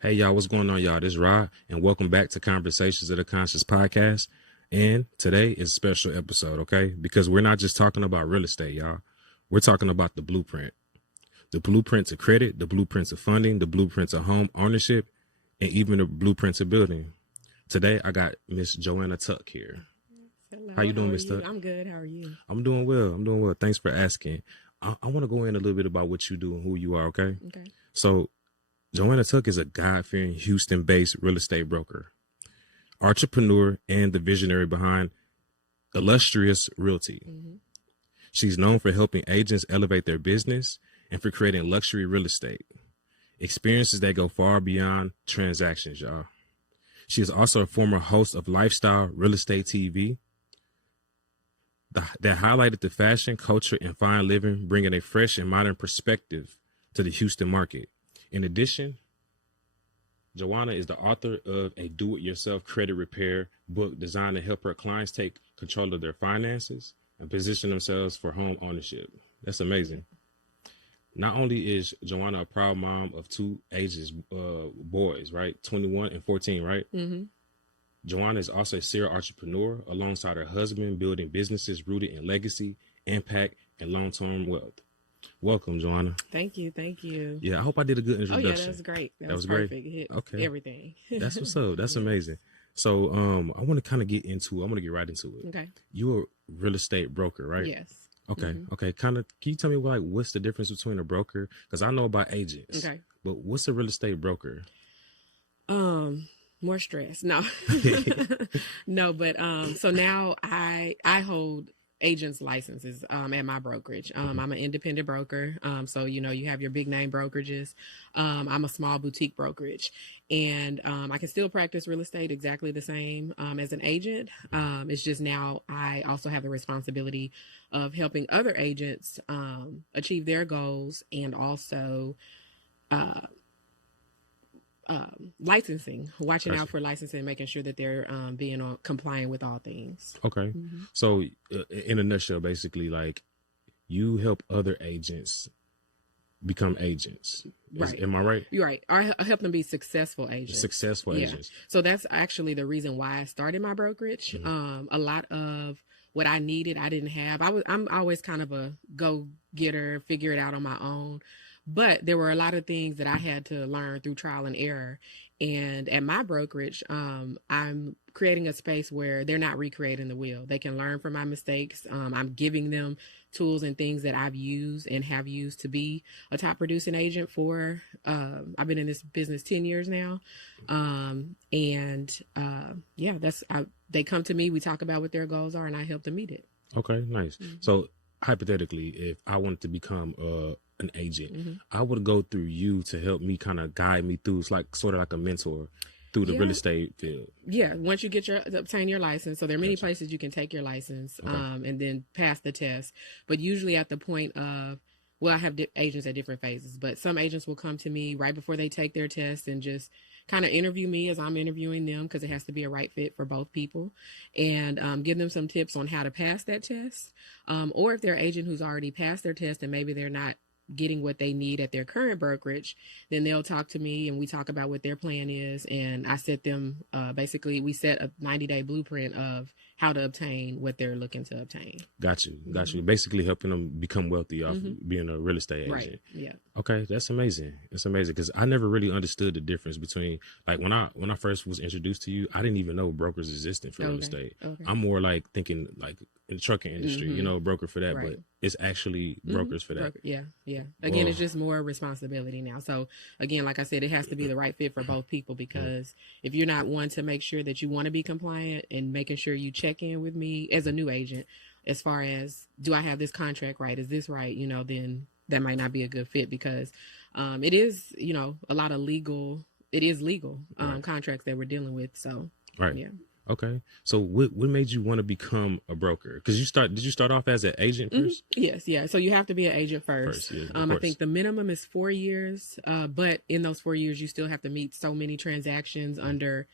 Hey, y'all, what's going on, y'all? This is Rod, and welcome back to Conversations of the Conscious podcast. And today is a special episode, okay? Because we're not just talking about real estate, y'all. We're talking about the blueprint. The blueprints of credit, the blueprints of funding, the blueprints of home ownership, and even the blueprints of building. Today, I got Miss Joauna Tuck here. Hello, how you doing, Miss Tuck? I'm good. How are you? I'm doing well. Thanks for asking. I want to go in a little bit about what you do and who you are, okay? Okay. So, Joauna Tuck is a God-fearing Houston-based real estate broker, entrepreneur, and the visionary behind Illustrious Realty. Mm-hmm. She's known for helping agents elevate their business and for creating luxury real estate, experiences that go far beyond transactions, y'all. She is also a former host of Lifestyle Real Estate TV that highlighted the fashion, culture, and fine living, bringing a fresh and modern perspective to the Houston market. In addition, Joauna is the author of a do-it-yourself credit repair book designed to help her clients take control of their finances and position themselves for home ownership. That's amazing. Not only is Joauna a proud mom of two ages boys, right? 21 and 14, right? Mm-hmm. Joauna is also a serial entrepreneur alongside her husband, building businesses rooted in legacy, impact, and long-term wealth. Welcome, Joauna. Thank you. Yeah, I hope I did a good introduction. Oh, yeah, that was great. That was perfect. Great. It hit okay. Everything. That's what's up. That's amazing. So I want to kind of get right into it. Okay. You're a real estate broker, right? Yes. Okay. Mm-hmm. Okay. Can you tell me what's the difference between a broker? Because I know about agents. Okay. But what's a real estate broker? More stress. No. No, but so now I hold agents licenses at my brokerage. I'm an independent broker. So you have your big name brokerages. I'm a small boutique brokerage, and I can still practice real estate exactly the same as an agent. It's just now I also have the responsibility of helping other agents achieve their goals, and also licensing, watching out for licensing, making sure that they're being compliant with all things. Okay. Mm-hmm. So in a nutshell, basically, like, you help other agents become agents. Right. Am I right? You're right. I help them be successful agents. Agents. So that's actually the reason why I started my brokerage. Mm-hmm. A lot of what I needed, I didn't have. I'm always kind of a go-getter, figure it out on my own. But there were a lot of things that I had to learn through trial and error. And at my brokerage, I'm creating a space where they're not recreating the wheel. They can learn from my mistakes. I'm giving them tools and things that I've used and have used to be a top producing agent for. I've been in this business 10 years now. They come to me, we talk about what their goals are, and I help them meet it. Okay, nice. Mm-hmm. So hypothetically, if I wanted to become an agent, mm-hmm. I would go through you to help me kind of guide me through. It's like sort of like a mentor through the real estate field. Yeah. Once you obtain your license. So there are many places you can take your license, and then pass the test. But usually at the point of, I have agents at different phases, but some agents will come to me right before they take their test and just kind of interview me as I'm interviewing them, because it has to be a right fit for both people, and give them some tips on how to pass that test. Or if they're an agent who's already passed their test and maybe they're not getting what they need at their current brokerage, then they'll talk to me and we talk about what their plan is. And I set them, basically we set a 90-day blueprint of how to obtain what they're looking to obtain. Got you. Basically helping them become wealthy off being a real estate agent. Right. Yeah. Okay. That's amazing. It's amazing, because I never really understood the difference between, like, when I first was introduced to you, I didn't even know brokers existed for real estate. Okay. I'm more like thinking like in the trucking industry, broker for that, right. But it's actually brokers for that. Yeah. Again, it's just more responsibility now. So again, like I said, it has to be the right fit for both people, because if you're not one to make sure that you want to be compliant and making sure you check in with me as a new agent, as far as, do I have this contract right? Is this right? Then that might not be a good fit, because it is, a lot of legal right. Contracts that we're dealing with. So, right. Yeah. Okay. So what made you want to become a broker? Because did you start off as an agent first? Yes. Yeah. So you have to be an agent first. Yeah, I think the minimum is 4 years. But in those 4 years, you still have to meet so many transactions under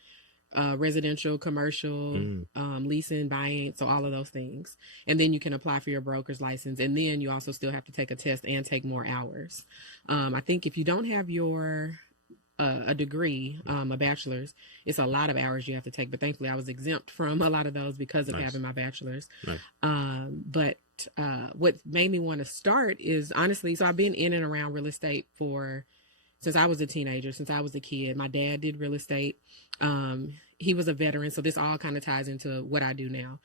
residential, commercial, leasing, buying. So all of those things. And then you can apply for your broker's license. And then you also still have to take a test and take more hours. I think if you don't have your a degree, a bachelor's, it's a lot of hours you have to take. But thankfully, I was exempt from a lot of those because of having my bachelor's. Nice. But what made me want to start is honestly, so I've been in and around real estate since I was a teenager, since I was a kid. My dad did real estate. He was a veteran, so this all kind of ties into what I do now.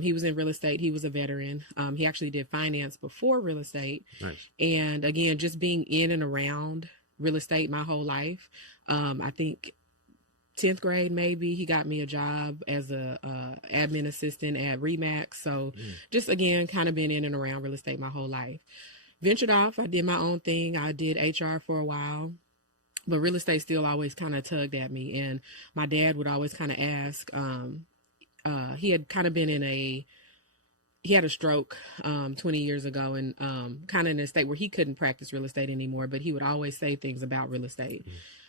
He was in real estate. He was a veteran. He actually did finance before real estate. Nice. And again, just being in and around real estate my whole life. I think 10th grade, maybe he got me a job as a admin assistant at Remax. So just again, kind of been in and around real estate my whole life. Ventured off. I did my own thing. I did HR for a while. But real estate still always kind of tugged at me. And my dad would always kind of ask, he had kind of been he had a stroke 20 years ago and kind of in a state where he couldn't practice real estate anymore, but he would always say things about real estate.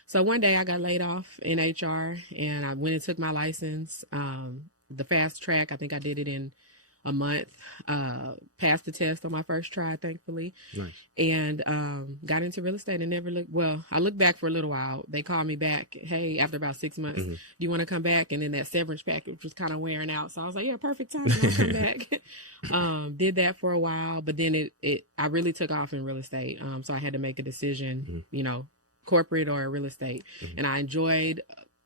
So one day I got laid off in HR and I went and took my license, the fast track. I think I did it in a month, passed the test on my first try, thankfully. Nice. And got into real estate and never looked, well, I looked back for a little while. They called me back, hey, after about 6 months, do you want to come back? And then that severance package was kind of wearing out. So I was like, yeah, perfect time to come back. Did that for a while, but then I really took off in real estate. So I had to make a decision, corporate or real estate. And I enjoyed,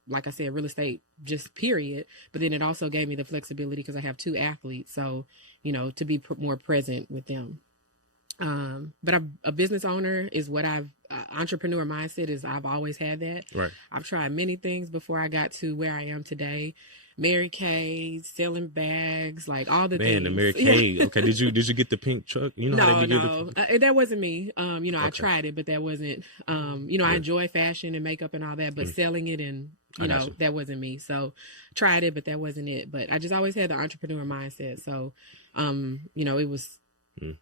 like I said, real estate just period. But then it also gave me the flexibility because I have 2 athletes. So, to be more present with them. But a business owner is what entrepreneur mindset is. I've always had that. Right. I've tried many things before I got to where I am today. Mary Kay, selling bags, like all the things. Man, the Mary Kay. Okay, did you get the pink truck? No, that wasn't me. Okay. I tried it, but that wasn't. I enjoy fashion and makeup and all that, but selling it and that wasn't me. So tried it, but that wasn't it. But I just always had the entrepreneur mindset. So, it was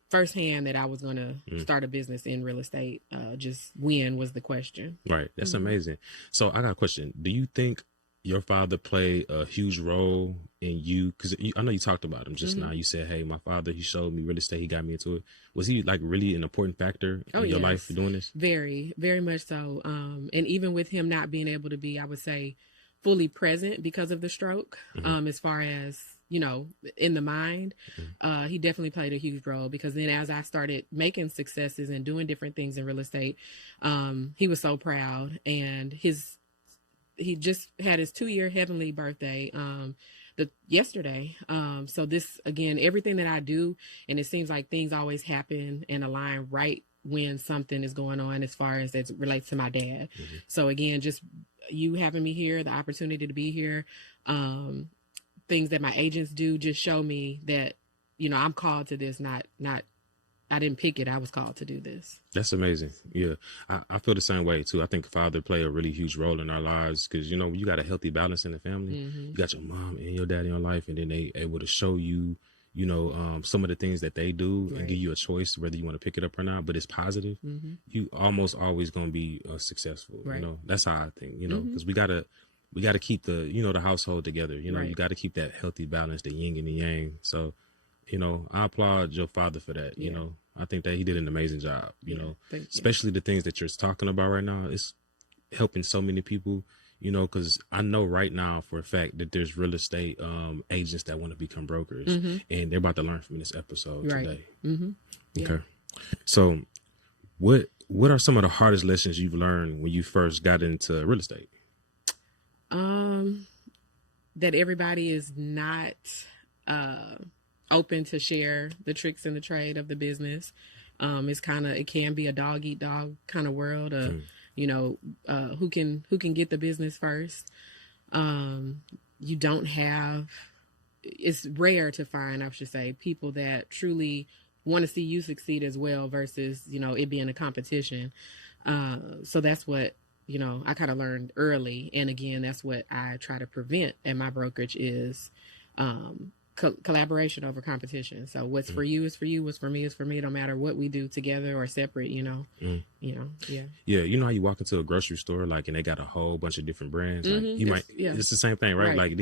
firsthand that I was going to start a business in real estate. Just when was the question. Right. That's amazing. So I got a question. Do you think your father played a huge role in you? Because I know you talked about him just now. You said, hey, my father, he showed me real estate. He got me into it. Was he like really an important factor in your life for doing this? Very, very much so. And even with him not being able to be, I would say, fully present because of the stroke, as far as, in the mind, he definitely played a huge role because then as I started making successes and doing different things in real estate, he was so proud. And he just had his 2-year heavenly birthday yesterday. So this, again, everything that I do, and it seems like things always happen and align right when something is going on as far as it relates to my dad. So again, just you having me here, the opportunity to be here, things that my agents do just show me that, I'm called to this, not I didn't pick it. I was called to do this. That's amazing. Yeah. I feel the same way too. I think father play a really huge role in our lives because, you got a healthy balance in the family. You got your mom and your dad in your life, and then they able to show you, some of the things that they do and give you a choice whether you want to pick it up or not, but it's positive. You almost always going to be successful. Right. That's how I think, because we got to keep the, the household together. You got to keep that healthy balance, the yin and the yang. So, I applaud your father for that. I think that he did an amazing job, especially the things that you're talking about right now. It's helping so many people, because I know right now for a fact that there's real estate agents that want to become brokers, and they're about to learn from this episode today. Okay. So what are some of the hardest lessons you've learned when you first got into real estate? That everybody is not open to share the tricks and the trade of the business. It can be a dog eat dog kind of world. Who can get the business first. You don't have. It's rare to find, I should say, people that truly want to see you succeed as well versus it being a competition. So that's what I kind of learned early, and again, that's what I try to prevent at my brokerage is. Collaboration over competition. So what's for you is for you. What's for me is for me. No matter what we do together or separate, Yeah. Yeah. You know how you walk into a grocery store, and they got a whole bunch of different brands. It's the same thing, right? Like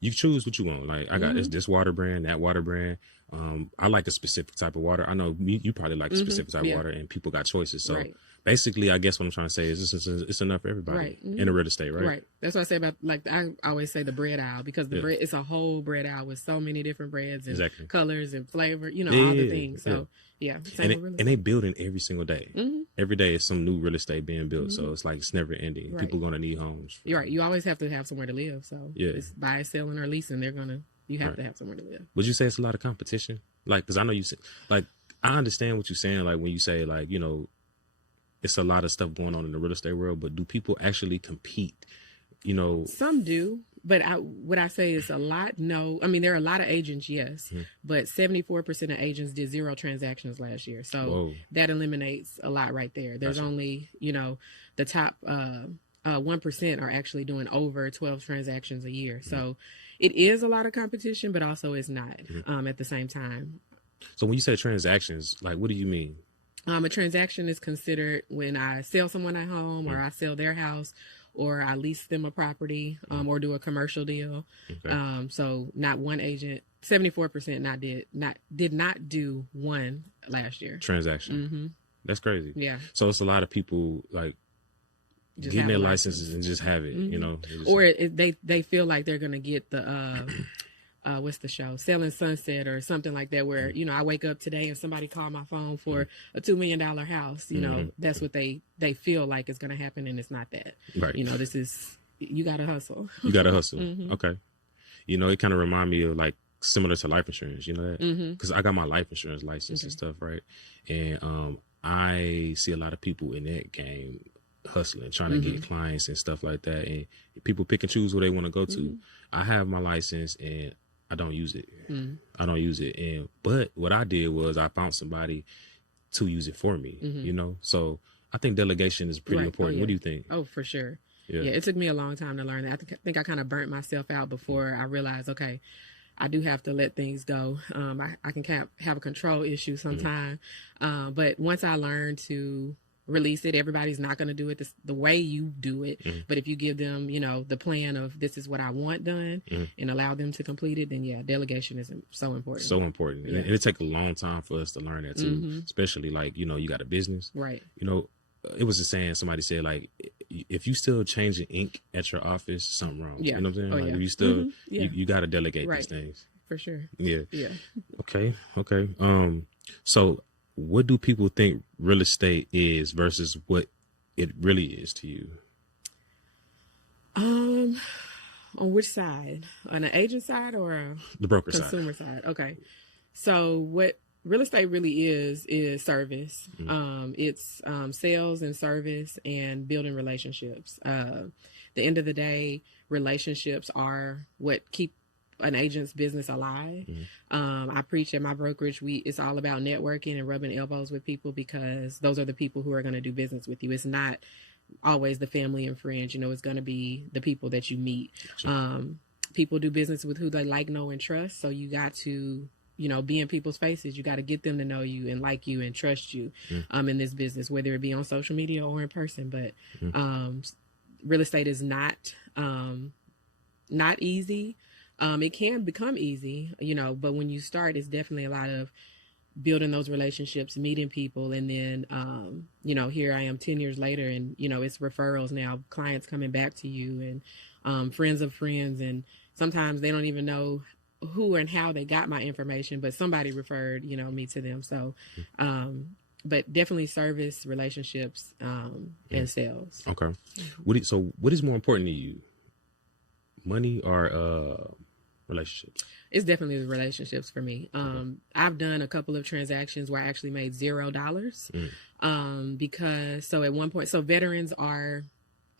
you choose what you want. Like I got this water brand, that water brand. I like a specific type of water. I know you probably like a specific type of water, and people got choices. So basically, I guess what I'm trying to say is it's enough for everybody in the real estate, right? Right. That's what I say about, like, I always say the bread aisle, because the bread, it's a whole bread aisle with so many different breads and colors and flavor, you know, all the things. So and they building every single day. Every day is some new real estate being built. So it's like it's never ending. People gonna need homes. You're right. You always have to have somewhere to live. So it's buy, selling, or leasing. You have to have somewhere to live. Would you say it's a lot of competition? Like, because I know you say, like, I understand what you're saying. Like when you say, like, you know, it's a lot of stuff going on in the real estate world, but do people actually compete? You know, some do, but what I say is a lot. No, I mean, there are a lot of agents, yes, but 74% of agents did 0 transactions last year. So that eliminates a lot right there. There's only, you know, the top 1% are actually doing over 12 transactions a year. So it is a lot of competition, but also it's not at the same time. So when you say transactions, like, what do you mean? A transaction is considered when I sell someone a home, or I sell their house, or I lease them a property, or do a commercial deal. So not one agent, 74% did not do one last year. Transaction. That's crazy. Yeah. So it's a lot of people like just getting their licenses and just have it, you know. Or they feel like they're gonna get the what's the show, Selling Sunset or something like that, where, you know, I wake up today and somebody called my phone for a $2 million house. You know, that's what they feel like is going to happen, and it's not that. Right. You know, you got to hustle. You got to hustle. Okay. You know, it kind of remind me of, like, similar to life insurance, you know that? Because I got my life insurance license and stuff, right? And I see a lot of people in that game hustling, trying to get clients and stuff like that. And people pick and choose where they want to go to. I have my license and I don't use it. I don't use it. But what I did was I found somebody to use it for me, you know? So I think delegation is pretty important. What do you think? Oh, for sure. Yeah, it took me a long time to learn that. I think I kind of burnt myself out before I realized, okay, I do have to let things go. I can kind of have a control issue sometimes. But once I learned to release it, everybody's not going to do it the way you do it. But if you give them, you know, the plan of this is what I want done and allow them to complete it, then delegation is so important. So important. And it takes a long time for us to learn that too, especially like, you know, you got a business, right? You know, it was a saying, somebody said, like, if you still changing ink at your office, something wrong. You know what I'm saying? Like, if you still, you got to delegate these things. For sure. Yeah. Okay. So what do people think real estate is versus what it really is to you? On which side? On the agent side or the broker consumer side? Okay. So what real estate really is service. It's sales and service and building relationships. The end of the day, relationships are what keep an agent's business alive. I preach at my brokerage, it's all about networking and rubbing elbows with people, because those are the people who are going to do business with you. It's not always the family and friends, you know, it's going to be the people that you meet. People do business with who they like, know, and trust. So you got to, you know, be in people's faces. You got to get them to know you and like you and trust you in this business, whether it be on social media or in person. But real estate is not easy. It can become easy, you know, but when you start, it's definitely a lot of building those relationships, meeting people. And then, you know, here I am 10 years later, and, you know, it's referrals now, clients coming back to you, and friends of friends. And sometimes they don't even know who and how they got my information, but somebody referred, you know, me to them. So, but definitely service, relationships, and sales. Okay. What is more important to you? Money or relationships? It's definitely the relationships for me. I've done a couple of transactions where I actually made $0 because at one point, veterans are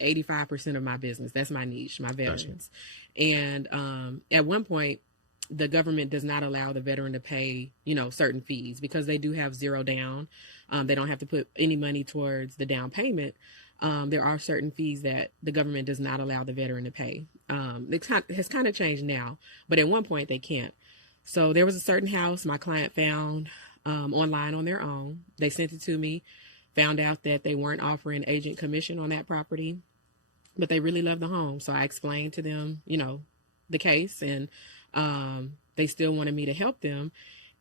85% of my business. That's my niche, my veterans. Gotcha. And at one point, the government does not allow the veteran to pay, you know, certain fees because they do have zero down. They don't have to put any money towards the down payment. There are certain fees that the government does not allow the veteran to pay. It has kind of changed now, but at one point they can't. So there was a certain house my client found online on their own. They sent it to me, found out that they weren't offering agent commission on that property, but they really loved the home. So I explained to them, you know, the case, and they still wanted me to help them.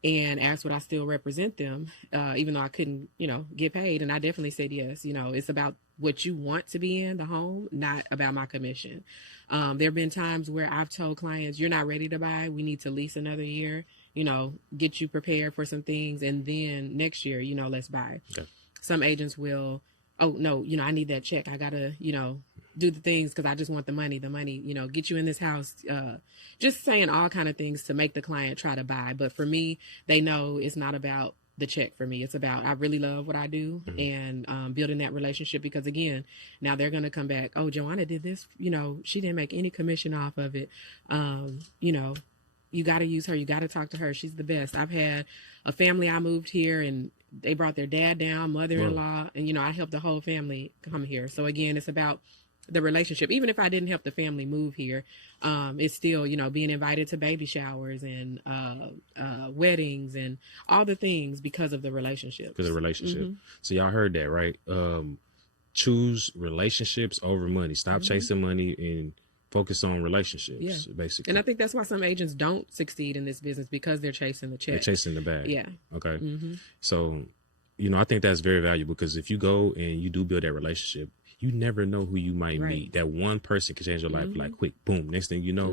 and asked would I still represent them, even though I couldn't, get paid. And I definitely said yes. It's about what you want to be in the home, not about my commission. There have been times where I've told clients, you're not ready to buy. We need to lease another year, get you prepared for some things. And then next year, let's buy. Okay. Some agents will, oh, no, I need that check. I got to, do the things because I just want the money, get you in this house, just saying all kind of things to make the client try to buy. But for me, they know it's not about the check for me. It's about, I really love what I do, and building that relationship, because again, now they're going to come back. Oh, Joanna did this, she didn't make any commission off of it. You got to use her. You got to talk to her. She's the best. I've had a family, I moved here and they brought their dad down, mother-in-law, and, I helped the whole family come here. So again, it's about the relationship. Even if I didn't help the family move here, it's still, being invited to baby showers and weddings and all the things because of the relationship. Because of the relationship. So y'all heard that, right? Choose relationships over money. Stop chasing money and focus on relationships, basically. And I think that's why some agents don't succeed in this business, because they're chasing the check. They're chasing the bag. Yeah. Okay. So, I think that's very valuable, because if you go and you do build that relationship, you never know who you might meet. That one person can change your life like quick, boom. Next thing you know,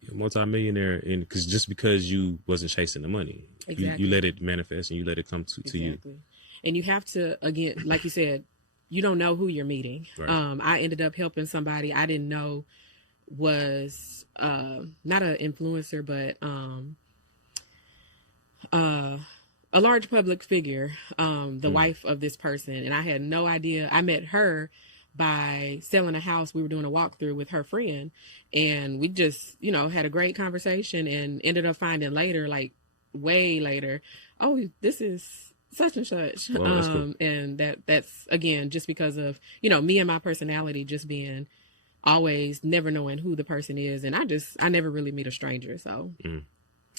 you're a multimillionaire, and just because you wasn't chasing the money, you let it manifest and you let it come to you. And you have to, again, like you said, you don't know who you're meeting. Right. I ended up helping somebody I didn't know was not an influencer, but a large public figure, the wife of this person. And I had no idea. I met her by selling a house. We were doing a walkthrough with her friend, and we just, had a great conversation, and ended up finding later, like way later, oh, this is such and such. Well, that's cool. And that's again, just because of, me and my personality, just being always never knowing who the person is. And I never really meet a stranger. So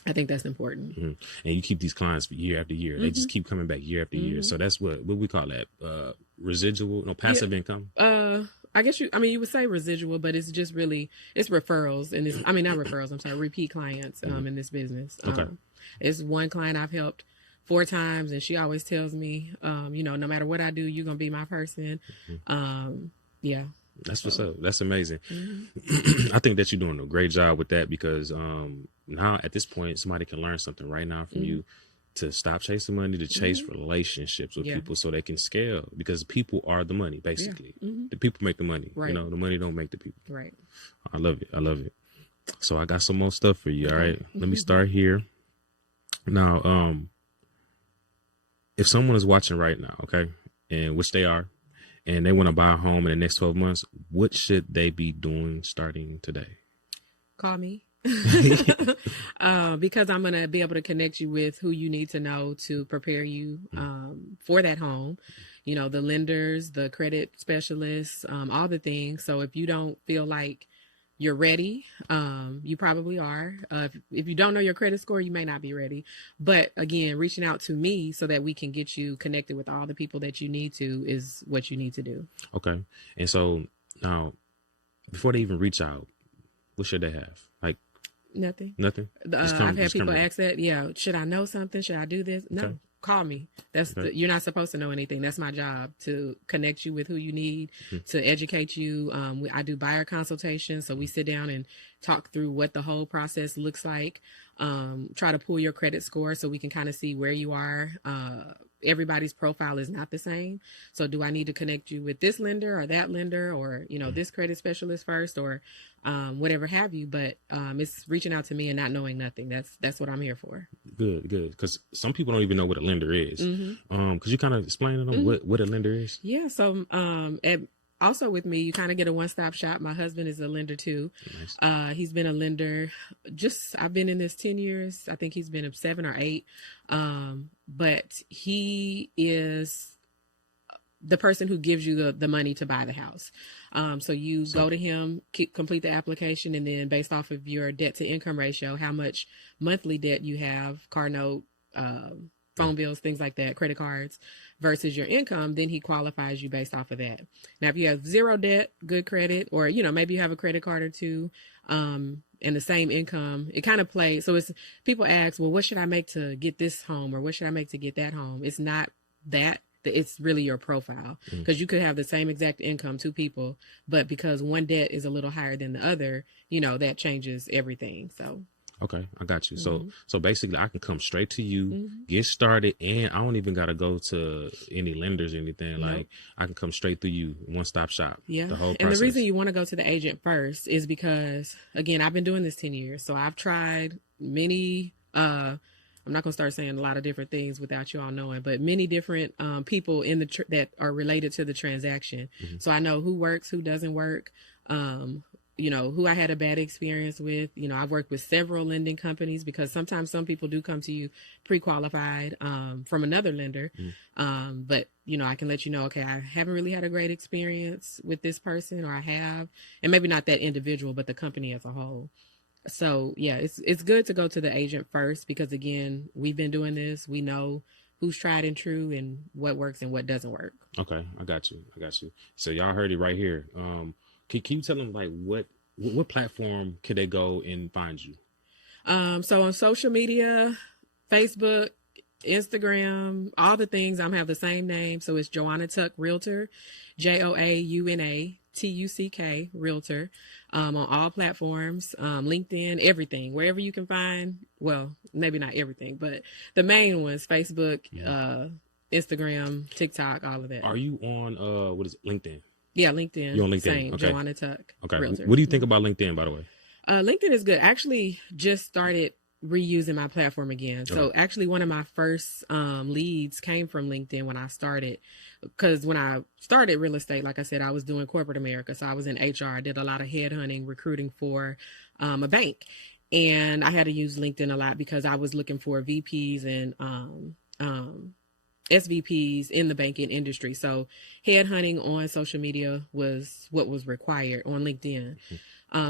I think that's important. And you keep these clients year after year. They just keep coming back year after year. So that's what we call that, passive income. I guess you would say residual, but it's just really, it's referrals. And it's, not referrals, I'm sorry, repeat clients in this business. Okay. It's one client I've helped 4 times, and she always tells me, no matter what I do, you're going to be my person. Yeah. That's what's up. That's amazing. I think that you're doing a great job with that, because now at this point, somebody can learn something right now from you, to stop chasing money, to chase relationships with people so they can scale, because people are the money, basically. The people make the money. Right. The money don't make the people. Right. I love it. I love it. So I got some more stuff for you. All right. Let me start here. Now, if someone is watching right now, okay, and which they are, and they want to buy a home in the next 12 months, what should they be doing starting today? Call me. Because I'm going to be able to connect you with who you need to know to prepare you for that home. The lenders, the credit specialists, all the things. So if you don't feel like you're ready, you probably are. If you don't know your credit score, you may not be ready. But again, reaching out to me so that we can get you connected with all the people that you need to is what you need to do. Okay. And so now, before they even reach out, what should they have? Like, Nothing. I've had people ask that. Yeah. Should I know something? Should I do this? No. Okay. Call me. You're not supposed to know anything. That's my job, to connect you with who you need, to educate you. I do buyer consultations. So we sit down and talk through what the whole process looks like. Try to pull your credit score so we can kind of see where you are. Everybody's profile is not the same. So do I need to connect you with this lender or that lender, or, this credit specialist first, or whatever have you. But it's reaching out to me and not knowing nothing. That's what I'm here for. Good. Because some people don't even know what a lender is. Could you kind of explain to them what a lender is? Yeah. So also with me, you kind of get a one-stop shop. My husband is a lender too. Nice. He's been a lender. I've been in this 10 years. I think he's been 7 or 8. But he is the person who gives you the money to buy the house. So you go to him, complete the application, and then based off of your debt to income ratio, how much monthly debt you have, car note, phone bills, things like that, credit cards, versus your income, then he qualifies you based off of that. Now, if you have zero debt, good credit, or, maybe you have a credit card or two, and the same income, it kind of plays. So it's, people ask, well, what should I make to get this home? Or what should I make to get that home? It's not that. It's really your profile, because you could have the same exact income, two people, but because one debt is a little higher than the other, that changes everything. So. Okay, I got you. So basically I can come straight to you, get started, and I don't even got to go to any lenders or anything. Like, I can come straight through you, one-stop shop. Yeah. The whole process. And the reason you want to go to the agent first is because, again, I've been doing this 10 years. So I've tried many, I'm not going to start saying a lot of different things without you all knowing, but many different people in the that are related to the transaction. So I know who works, who doesn't work, who I had a bad experience with. I've worked with several lending companies, because sometimes some people do come to you pre-qualified from another lender. But, I can let you know, okay, I haven't really had a great experience with this person, or I have, and maybe not that individual, but the company as a whole. So yeah, it's good to go to the agent first, because again, we've been doing this. We know who's tried and true and what works and what doesn't work. Okay. I got you. So y'all heard it right here. Can you tell them, like, what platform could they go and find you? So on social media, Facebook, Instagram, all the things, I'm have the same name. So it's Joauna Tuck Realtor, JoaunaTuck Realtor, on all platforms, LinkedIn, everything, wherever you can find. Well, maybe not everything, but the main ones: Facebook, Instagram, TikTok, all of that. Are you on what is it, LinkedIn? Yeah, LinkedIn. You're on LinkedIn. Same, Okay. Joauna Tuck. Okay. Realtor. What do you think about LinkedIn, by the way? LinkedIn is good. I actually just started reusing my platform again. So actually one of my first leads came from LinkedIn when I started, because when I started real estate, like I said, I was doing corporate America. So I was in HR. I did a lot of headhunting, recruiting for a bank. And I had to use LinkedIn a lot because I was looking for VPs and SVPs in the banking industry. So headhunting on social media was what was required on LinkedIn.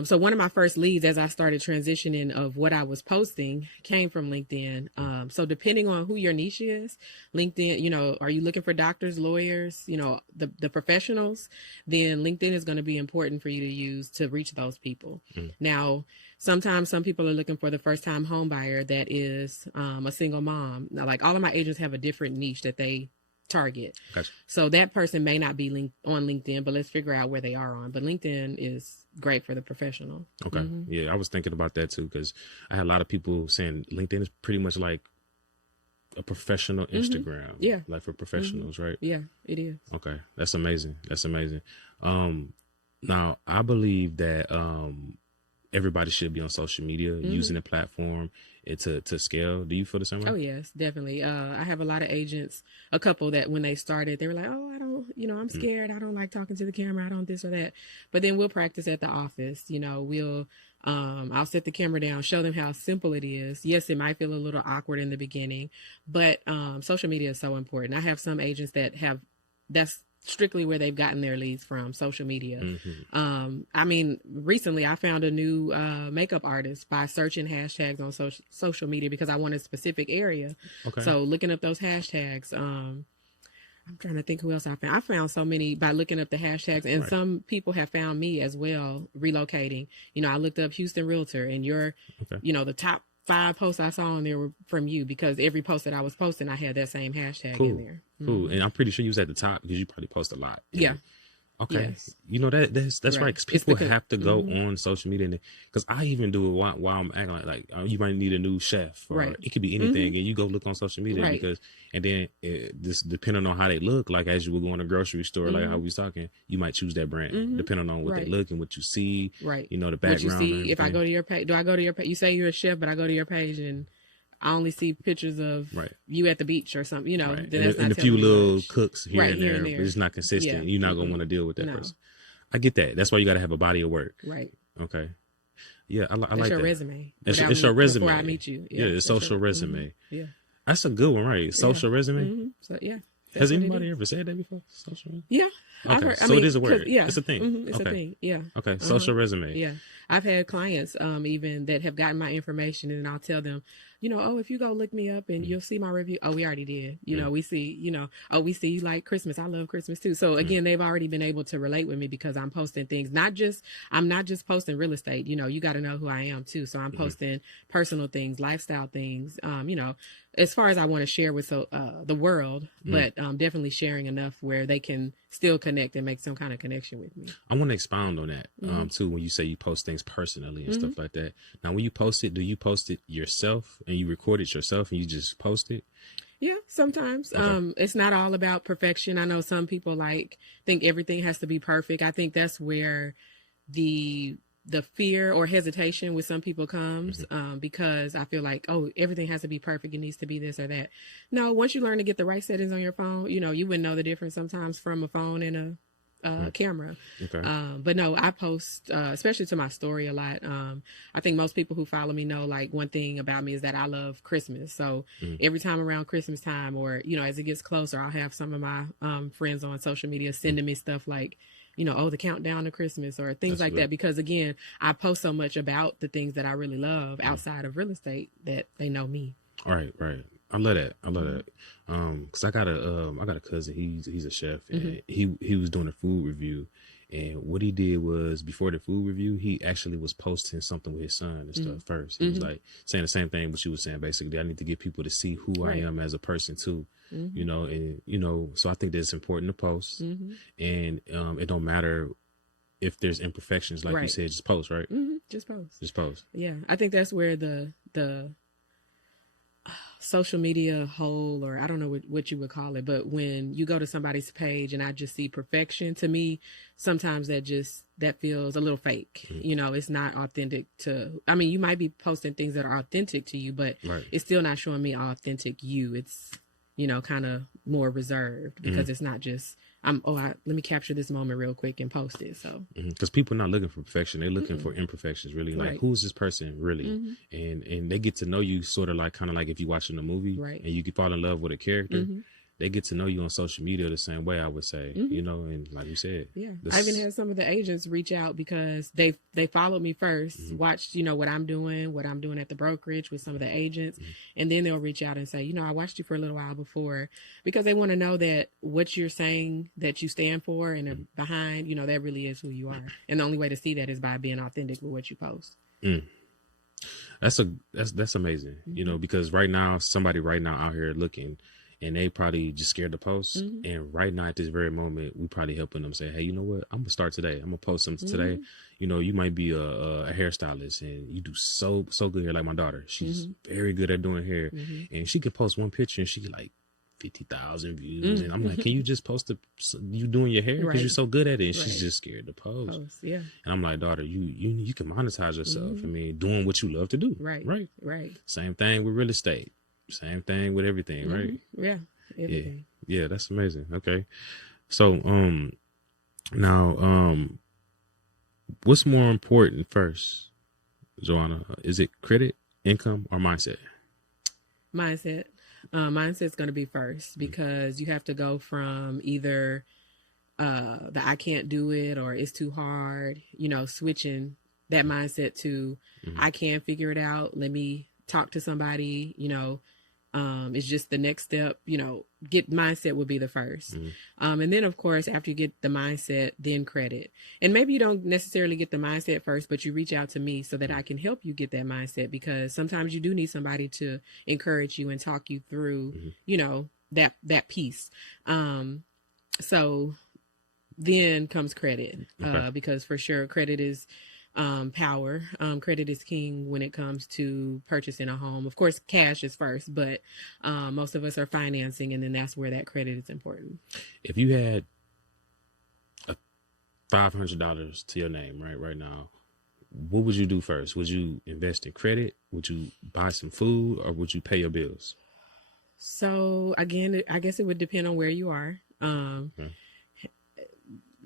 So one of my first leads, as I started transitioning of what I was posting, came from LinkedIn. So depending on who your niche is, LinkedIn, are you looking for doctors, lawyers, the professionals, then LinkedIn is going to be important for you to use to reach those people. Now, sometimes some people are looking for the first time home buyer that is a single mom. Now, like, all of my agents have a different niche that they target. Gotcha. So that person may not be on LinkedIn, but let's figure out where they are on. But LinkedIn is great for the professional. Okay. Yeah, I was thinking about that too, because I had a lot of people saying LinkedIn is pretty much like a professional Instagram. Yeah. Like for professionals, right? Yeah, it is. Okay. That's amazing. Now I believe that everybody should be on social media, using the platform to scale. Do you feel the same way? Oh, yes, definitely. I have a lot of agents, a couple that when they started, they were like, oh, I don't, I'm scared. I don't like talking to the camera. I don't this or that. But then we'll practice at the office. I'll set the camera down, show them how simple it is. Yes, it might feel a little awkward in the beginning, but social media is so important. I have some agents that's strictly where they've gotten their leads from, social media. Recently I found a new makeup artist by searching hashtags on social media because I want a specific area. Okay. So looking up those hashtags, I'm trying to think who else I found. I found so many by looking up the hashtags, and some people have found me as well, relocating. I looked up Houston Realtor, and the top 5 posts I saw on there were from you, because every post that I was posting, I had that same hashtag in there. Cool. And I'm pretty sure you was at the top because you probably post a lot. Yeah. Okay. Yes. That's right. Because people have to go on social media, because I even do it while I'm acting like you might need a new chef, or it could be anything, and you go look on social media and then just depending on how they look, like as you were going to grocery store, like how we was talking, you might choose that brand depending on what they look and what you see, the background. What you see. If I go to your page, do I go to your page? You say you're a chef, but I go to your page and I only see pictures of you at the beach or something, Then that's and not a few little much. cooks here and there, but it's not consistent. You're not going to want to deal with that person. I get that. That's why you got to have a body of work. Right. Okay. Yeah, I like that. It's your resume. It's your resume. Before I meet you. Yeah, it's social resume. Yeah. That's a good one, right? Social resume? So, yeah. Has anybody ever said that before? Social resume? Yeah. I've Okay, heard, I so it mean, is a cause word. yeah, It's a thing. it's a Okay, thing. Yeah. okay. Uh-huh. Social resume. Yeah. I've had clients, even that have gotten my information, and I'll tell them, oh, if you go look me up and you'll see my review. Oh, we already did. We see, oh, we see you like Christmas. I love Christmas too. So again, they've already been able to relate with me because I'm posting things, I'm not just posting real estate. You got to know who I am too. So I'm posting personal things, lifestyle things, as far as I want to share with the world, but definitely sharing enough where they can still connect and make some kind of connection with me. I want to expound on that too. When you say you post things personally and stuff like that. Now, when you post it, do you post it yourself and you record it yourself and you just post it? Yeah, sometimes. Okay. It's not all about perfection. I know some people think everything has to be perfect. I think that's where the fear or hesitation with some people comes, because I feel like, oh, everything has to be perfect. It needs to be this or that. No, once you learn to get the right settings on your phone, you wouldn't know the difference sometimes from a phone and a camera. Okay. But no, I post, especially to my story a lot. I think most people who follow me know, like, one thing about me is that I love Christmas. So every time around Christmas time, or, as it gets closer, I'll have some of my friends on social media sending me stuff like, oh, the countdown to Christmas or things like that. Because again, I post so much about the things that I really love outside of real estate that they know me. Right. I love that. Cause I got a cousin. He's a chef, and he was doing a food review, and what he did was, before the food review, he actually was posting something with his son and stuff first. He was like saying the same thing what you were saying. Basically, I need to get people to see who I am as a person too. So I think that it's important to post, and it don't matter if there's imperfections, like you said, just post, right? Just post. Just post. Yeah, I think that's where the social media hole, or I don't know what you would call it, but when you go to somebody's page and I just see perfection, to me, sometimes that feels a little fake. It's not authentic you might be posting things that are authentic to you, but it's still not showing me authentic you. It's, kind of more reserved because it's not just, let me capture this moment real quick and post it. So, because people are not looking for perfection, they're looking for imperfections, really. Like, who's this person really? And they get to know you sort of kind of like if you're watching a movie and you can fall in love with a character. They get to know you on social media the same way, I would say, and like you said. Yeah. I even had some of the agents reach out because they followed me first, watched, what I'm doing at the brokerage with some of the agents. And then they'll reach out and say, I watched you for a little while before, because they want to know that what you're saying that you stand for and are behind, that really is who you are. And the only way to see that is by being authentic with what you post. That's amazing, because somebody right now out here looking, and they probably just scared to post. And right now, at this very moment, we probably helping them say, hey, you know what? I'm going to start today. I'm going to post something today. You might be a hairstylist and you do so good hair, like my daughter. She's very good at doing hair. And she could post one picture and she get like 50,000 views. And I'm like, can you just post you doing your hair? Because you're so good at it. And she's just scared to post. Yeah. And I'm like, daughter, you can monetize yourself. Doing what you love to do. Right. Same thing with real estate. Same thing with everything, right? Yeah, everything. Yeah, that's amazing. Okay. So, now, what's more important first, Joanna? Is it credit, income, or mindset? Mindset. Mindset's going to be first, because you have to go from either the I can't do it or it's too hard, switching that mindset to I can figure it out. Let me talk to somebody, it's just the next step, get mindset would be the first. And then of course, after you get the mindset, then credit. And maybe you don't necessarily get the mindset first, but you reach out to me so that I can help you get that mindset, because sometimes you do need somebody to encourage you and talk you through, that piece. So then comes credit, because for sure credit is power. Credit is king when it comes to purchasing a home. Of course, cash is first, but most of us are financing, and then that's where that credit is important. If you had $500 to your name right now, what would you do first? Would you invest in credit? Would you buy some food, or would you pay your bills? So again, I guess it would depend on where you are.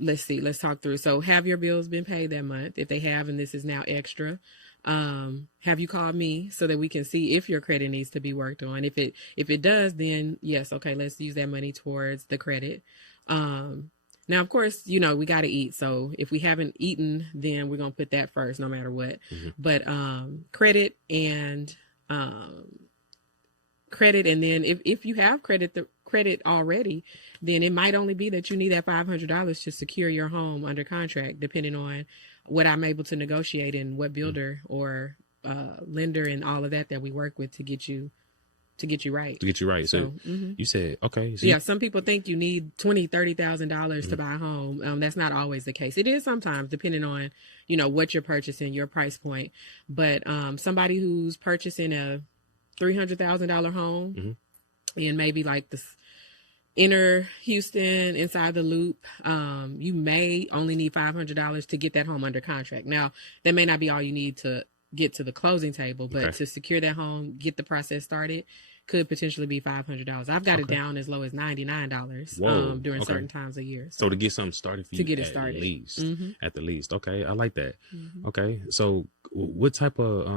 Let's see, let's talk through. So have your bills been paid that month? If they have, and this is now extra, have you called me so that we can see if your credit needs to be worked on? If it does, then yes, okay, let's use that money towards the credit. Now, of course, you know, we got to eat. So if we haven't eaten, then we're going to put that first, no matter what. But credit and then if you have credit already, then it might only be that you need that $500 to secure your home under contract, depending on what I'm able to negotiate and what builder or lender and all of that we work with to get you right. To get you right. So you said, okay. So yeah, some people think you need $20,000-$30,000 to buy a home. That's not always the case. It is sometimes, depending on, you know, what you're purchasing, your price point. But somebody who's purchasing a $300,000 home in maybe like the inner Houston, inside the loop, you may only need $500 to get that home under contract. Now, that may not be all you need to get to the closing table, but to secure that home, get the process started, could potentially be $500. I've got it down as low as $99 during certain times of year. So to get something started for you, to get it started, at the least. Okay, I like that. Okay, so what type of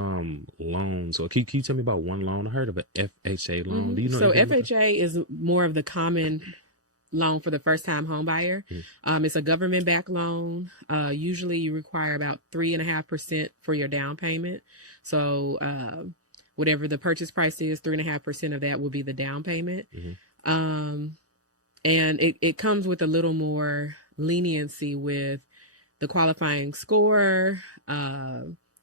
loans? Or can you tell me about one loan? I heard of an FHA loan. Do you know? So FHA is more of the common loan for the first-time home buyer. It's a government-backed loan. Usually, you require about 3.5% for your down payment. So whatever the purchase price is, 3.5% of that will be the down payment. And it comes with a little more leniency with the qualifying score,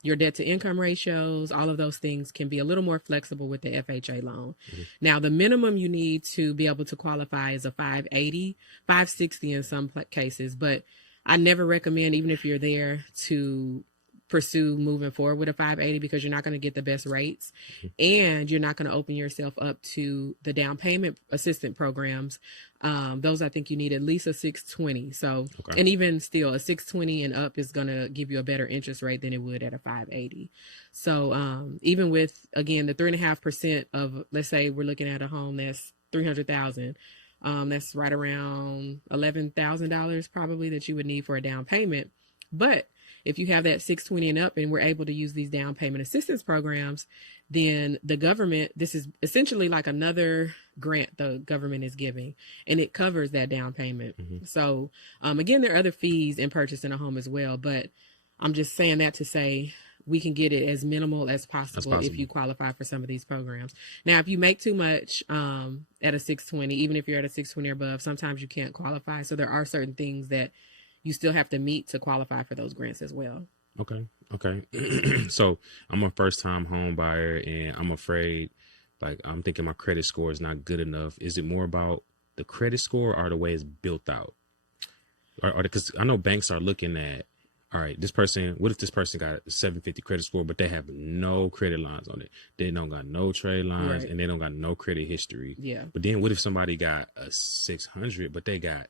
your debt to income ratios. All of those things can be a little more flexible with the FHA loan. Now, the minimum you need to be able to qualify is a 580, 560 in some cases, but I never recommend, even if you're there, to pursue moving forward with a 580 because you're not going to get the best rates and you're not going to open yourself up to the down payment assistance programs. Those, I think you need at least a 620. So, and even still a 620 and up is going to give you a better interest rate than it would at a 580. So, even with, again, the 3.5% of, let's say we're looking at a home that's 300,000, that's right around $11,000 probably that you would need for a down payment. But if you have that 620 and up and we're able to use these down payment assistance programs, then the government, this is essentially like another grant the government is giving, and it covers that down payment. So again, there are other fees in purchasing a home as well, but I'm just saying that to say we can get it as minimal as possible if you qualify for some of these programs. Now, if you make too much at a 620, even if you're at a 620 or above, sometimes you can't qualify. So there are certain things that you still have to meet to qualify for those grants as well. Okay. So I'm a first time home buyer and I'm afraid, like, I'm thinking my credit score is not good enough. Is it more about the credit score or the way it's built out? Or because I know banks are looking at, all right, this person, what if this person got a 750 credit score, but they have no credit lines on it? They don't got no trade lines and they don't got no credit history. Yeah. But then what if somebody got a 600, but they got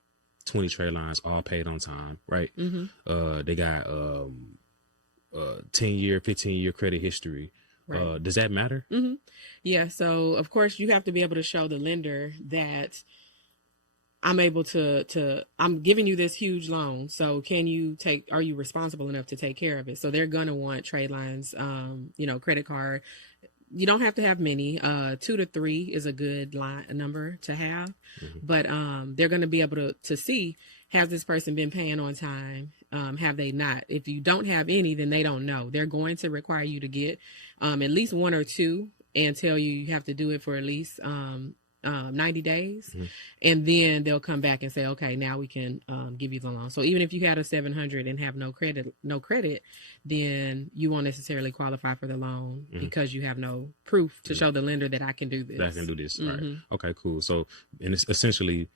20 trade lines all paid on time, right? They got 10-year, 15-year credit history. Does that matter? Yeah. So of course you have to be able to show the lender that I'm able to I'm giving you this huge loan. So are you responsible enough to take care of it? So they're going to want trade lines, credit card. You don't have to have many. 2 to 3 is a good number to have, but they're going to be able to see, has this person been paying on time? Have they not? If you don't have any, then they don't know. They're going to require you to get at least 1 or 2 and tell you have to do it for at least 90 days. And then they'll come back and say, okay, now we can give you the loan. So even if you had a 700 and have no credit, then you won't necessarily qualify for the loan because you have no proof to show the lender that I can do this. That I can do this. Right. Okay, cool. So, and it's essentially,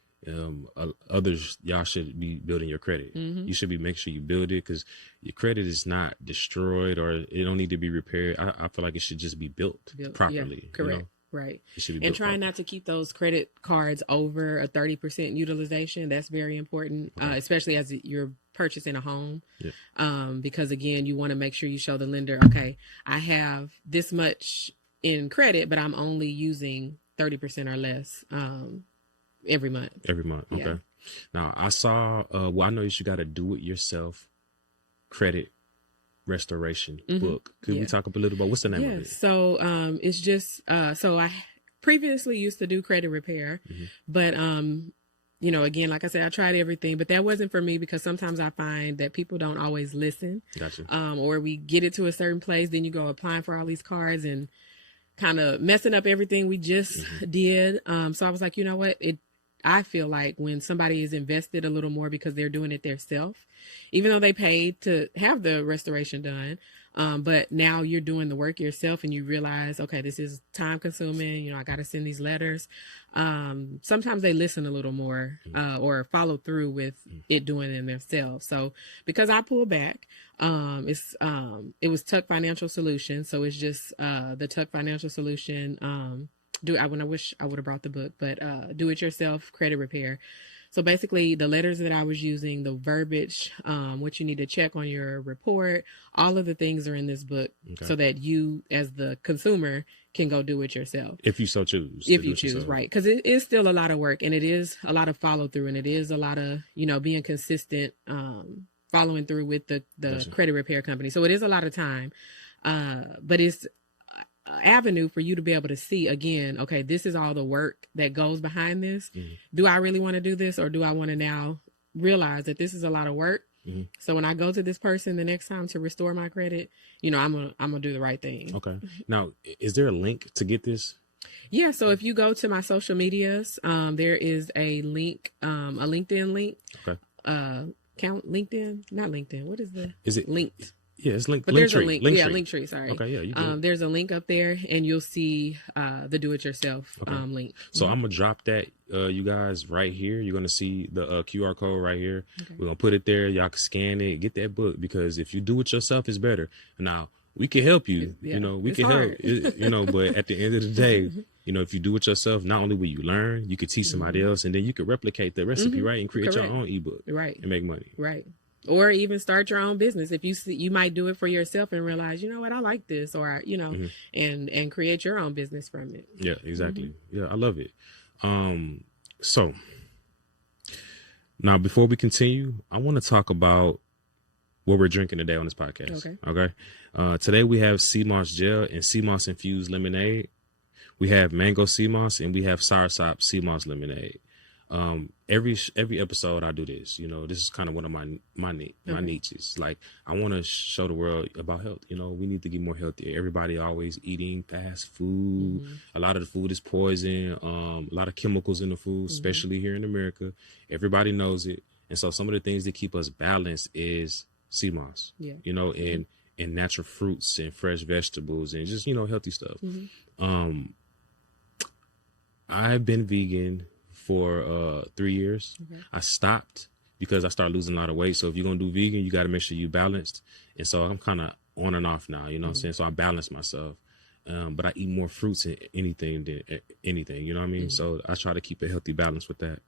others, y'all should be building your credit. You should be making sure you build it because your credit is not destroyed or it don't need to be repaired. I feel like it should just be built properly. Yeah, correct. You know? Right. And trying not to keep those credit cards over a 30% utilization. That's very important, especially as you're purchasing a home. Because again, you want to make sure you show the lender, okay, I have this much in credit, but I'm only using 30% or less every month. Okay. Yeah. Now I saw, I know you got to do it yourself credit restoration book. Could we talk a little about what's the name of it? So it's just so I previously used to do credit repair, but you know, again, like I said, I tried everything, but that wasn't for me because sometimes I find that people don't always listen. Gotcha. Or we get it to a certain place, then you go applying for all these cards and kind of messing up everything we just did. So I was like, you know what? I feel like when somebody is invested a little more because they're doing it themselves, even though they paid to have the restoration done, but now you're doing the work yourself and you realize, okay, this is time consuming. You know, I got to send these letters. Sometimes they listen a little more or follow through with it doing it themselves. So because I pulled back, it was Tuck Financial Solutions. So it's just the Tuck Financial Solution. I wish I would have brought the book, but do it yourself credit repair. So basically the letters that I was using, the verbiage, what you need to check on your report, all of the things are in this book so that you as the consumer can go do it yourself. If you so choose. If you choose, right. Because it is still a lot of work and it is a lot of follow through and it is a lot of, you know, being consistent, following through with the credit repair company. So it is a lot of time, but it's avenue for you to be able to see again, okay, this is all the work that goes behind this. Do I really want to do this or do I want to now realize that this is a lot of work? So when I go to this person the next time to restore my credit, you know, I'm gonna do the right thing. Okay. Now, is there a link to get this? Yeah. So if you go to my social medias, there is a link, a LinkedIn link. Okay. Count LinkedIn, not LinkedIn. What is is it linked? Yeah, it's linked. But there's a link. Yeah, Linktree. Sorry. Okay, yeah, you good. There's a link up there, and you'll see the do-it-yourself link. So I'm gonna drop that, you guys, right here. You're gonna see the QR code right here. We're gonna put it there. Y'all can scan it, get that book, because if you do it yourself, it's better. Now we can help you. You know, we can help. You know, but at the end of the day, you know, if you do it yourself, not only will you learn, you could teach somebody else, and then you could replicate the recipe, right, and create your own ebook, right, and make money, right. Or even start your own business. If you see, you might do it for yourself and realize, you know what, I like this, or you know, and create your own business from it. Yeah, exactly. Yeah, I love it. So now before we continue, I want to talk about what we're drinking today on this podcast. Okay. Today we have sea moss gel and sea moss infused lemonade. We have mango sea moss and we have soursop sea moss lemonade. Every episode I do this, you know, this is kind of one of my niches. Like, I want to show the world about health. You know, we need to get more healthy. Everybody always eating fast food. A lot of the food is poison. A lot of chemicals in the food, especially here in America. Everybody knows it. And so some of the things that keep us balanced is sea moss, you know, and natural fruits and fresh vegetables and just, you know, healthy stuff. I've been vegan for 3 years. I stopped because I started losing a lot of weight. So if you're gonna do vegan, you got to make sure you balanced. And so I'm kind of on and off now, you know what I'm saying? So I balance myself. But I eat more fruits than anything, you know what I mean? So I try to keep a healthy balance with that.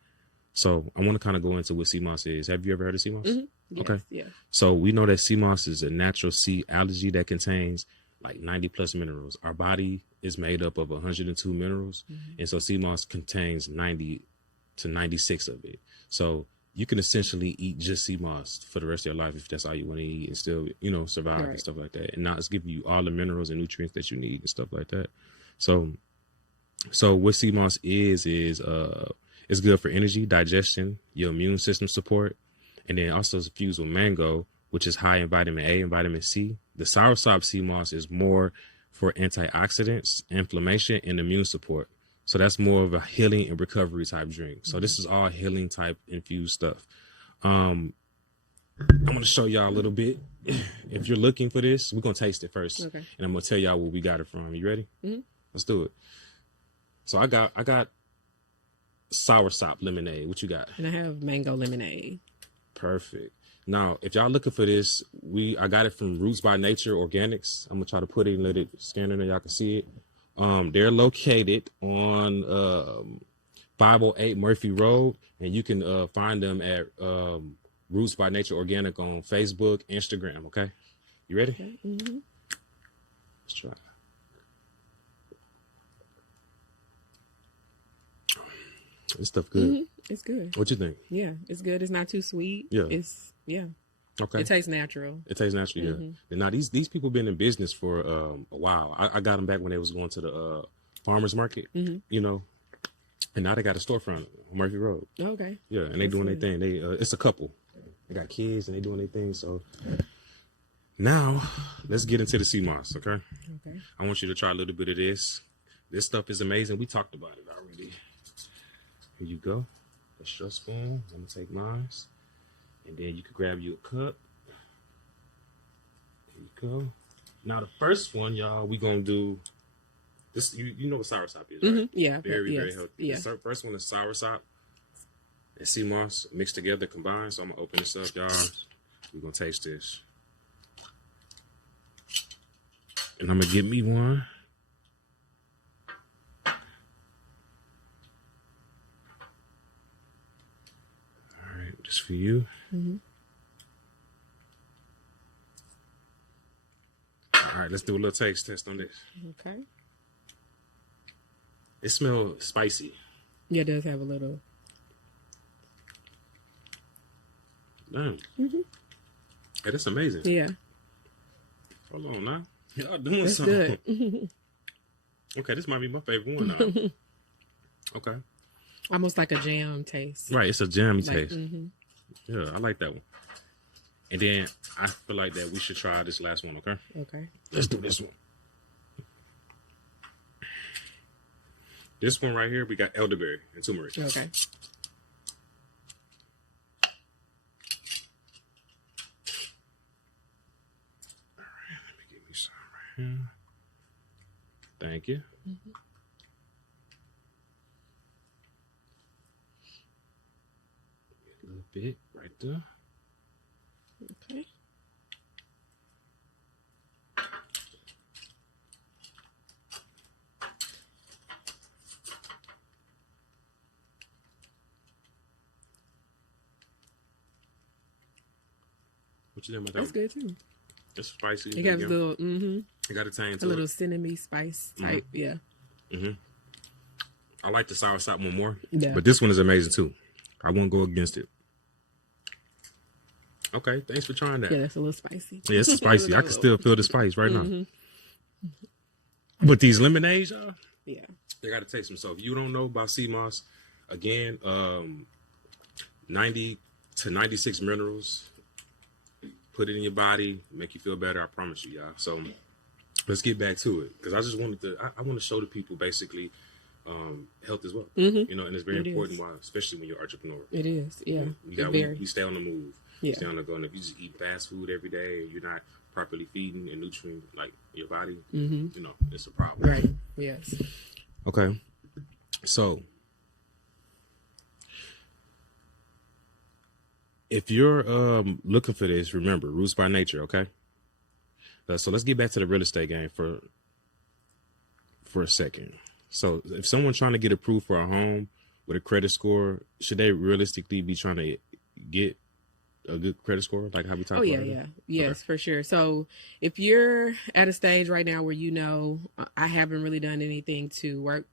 So I want to kind of go into what sea moss is. Have you ever heard of sea moss? Yes, okay. Yeah. So we know that sea moss is a natural sea algae that contains like 90 plus minerals. Our body is made up of 102 minerals. And so sea moss contains 90 to 96 of it. So you can essentially eat just sea moss for the rest of your life if that's all you want to eat and still, you know, survive and stuff like that. And now it's giving you all the minerals and nutrients that you need and stuff like that. So what sea moss is it's good for energy, digestion, your immune system support. And then also it's fused with mango, which is high in vitamin A and vitamin C. The soursop sea moss is more for antioxidants, inflammation, and immune support. So that's more of a healing and recovery type drink. So this is all healing type infused stuff. I'm going to show y'all a little bit. If you're looking for this, we're going to taste it first. And I'm going to tell y'all where we got it from. You ready? Let's do it. So I got soursop lemonade. What you got? And I have mango lemonade. Perfect. Now, if y'all looking for this, I got it from Roots by Nature Organics. I'm gonna try to put it and let it scan in there. Y'all can see it. They're located on 508 Murphy Road, and you can find them at Roots by Nature Organic on Facebook, Instagram. Okay, you ready? Okay. Let's try. This stuff good. It's good. What you think? Yeah, it's good. It's not too sweet. Yeah. Okay. It tastes natural. It tastes natural, yeah. And now these people been in business for a while. I got them back when they was going to the farmers market, you know, And now they got a storefront on Murphy Road. Okay. Yeah, and they doing their thing. They it's a couple. They got kids and they doing their thing. So now let's get into the CMOS, okay? Okay. I want you to try a little bit of this. This stuff is amazing. We talked about it already. Here you go. That's your spoon. I'm gonna take mine. And then you can grab you a cup. There you go. Now the first one, y'all, we gonna do this. You know what soursop is, right? Mm-hmm. Yeah. Very yes. healthy. Yeah. The first one is soursop and sea moss mixed together, combined. So I'm gonna open this up, y'all. We're gonna taste this, and I'm gonna get me one. All right, just for you. Mm-hmm. All right, let's do a little taste test on this. Okay. It smells spicy. Yeah, it does have a little. Damn. Mm-hmm. Hey, that's amazing. Yeah. Hold on now. Y'all doing That's something. good. Okay, this might be my favorite one now. Okay. Almost like a jam taste. Right, it's a jammy Like, taste. mm-hmm. Yeah, I like that one. And then I feel like that we should try this last one, okay? Okay. Let's do this one. This one right here, we got elderberry and turmeric. Okay. All right, let me get me some right here. Thank you. Mm-hmm. A little bit right there. Okay. What you think about that? That's good too. It's spicy. It has a little, It got a tang a to little it. cinnamon spice type. Yeah. I like the soursop one more. Yeah. But this one is amazing too. I won't go against it. Okay, thanks for trying that. Yeah, that's a little spicy. Yeah, it's spicy. I can still feel the spice right now. But these lemonades, y'all, Yeah. they got to taste them. So if you don't know about sea moss, again, 90 to 96 minerals. Put it in your body, make you feel better. I promise you, y'all. So let's get back to it, because I just wanted to. I want to show the people basically health as well. You know, and it's very important, why, especially when you're an entrepreneur. It is. Yeah. We stay on the move. Yeah. Stay on the go. And if you just eat fast food every day and you're not properly feeding and nutrient like your body, you know, it's a problem. Right. Yes. Okay. So if you're looking for this, remember, roots by nature, okay? So let's get back to the real estate game for a second. So if someone's trying to get approved for a home with a credit score, should they realistically be trying to get a good credit score, like how we talked about? Yeah. Yes, for sure. So if you're at a stage right now where you know I haven't really done anything to work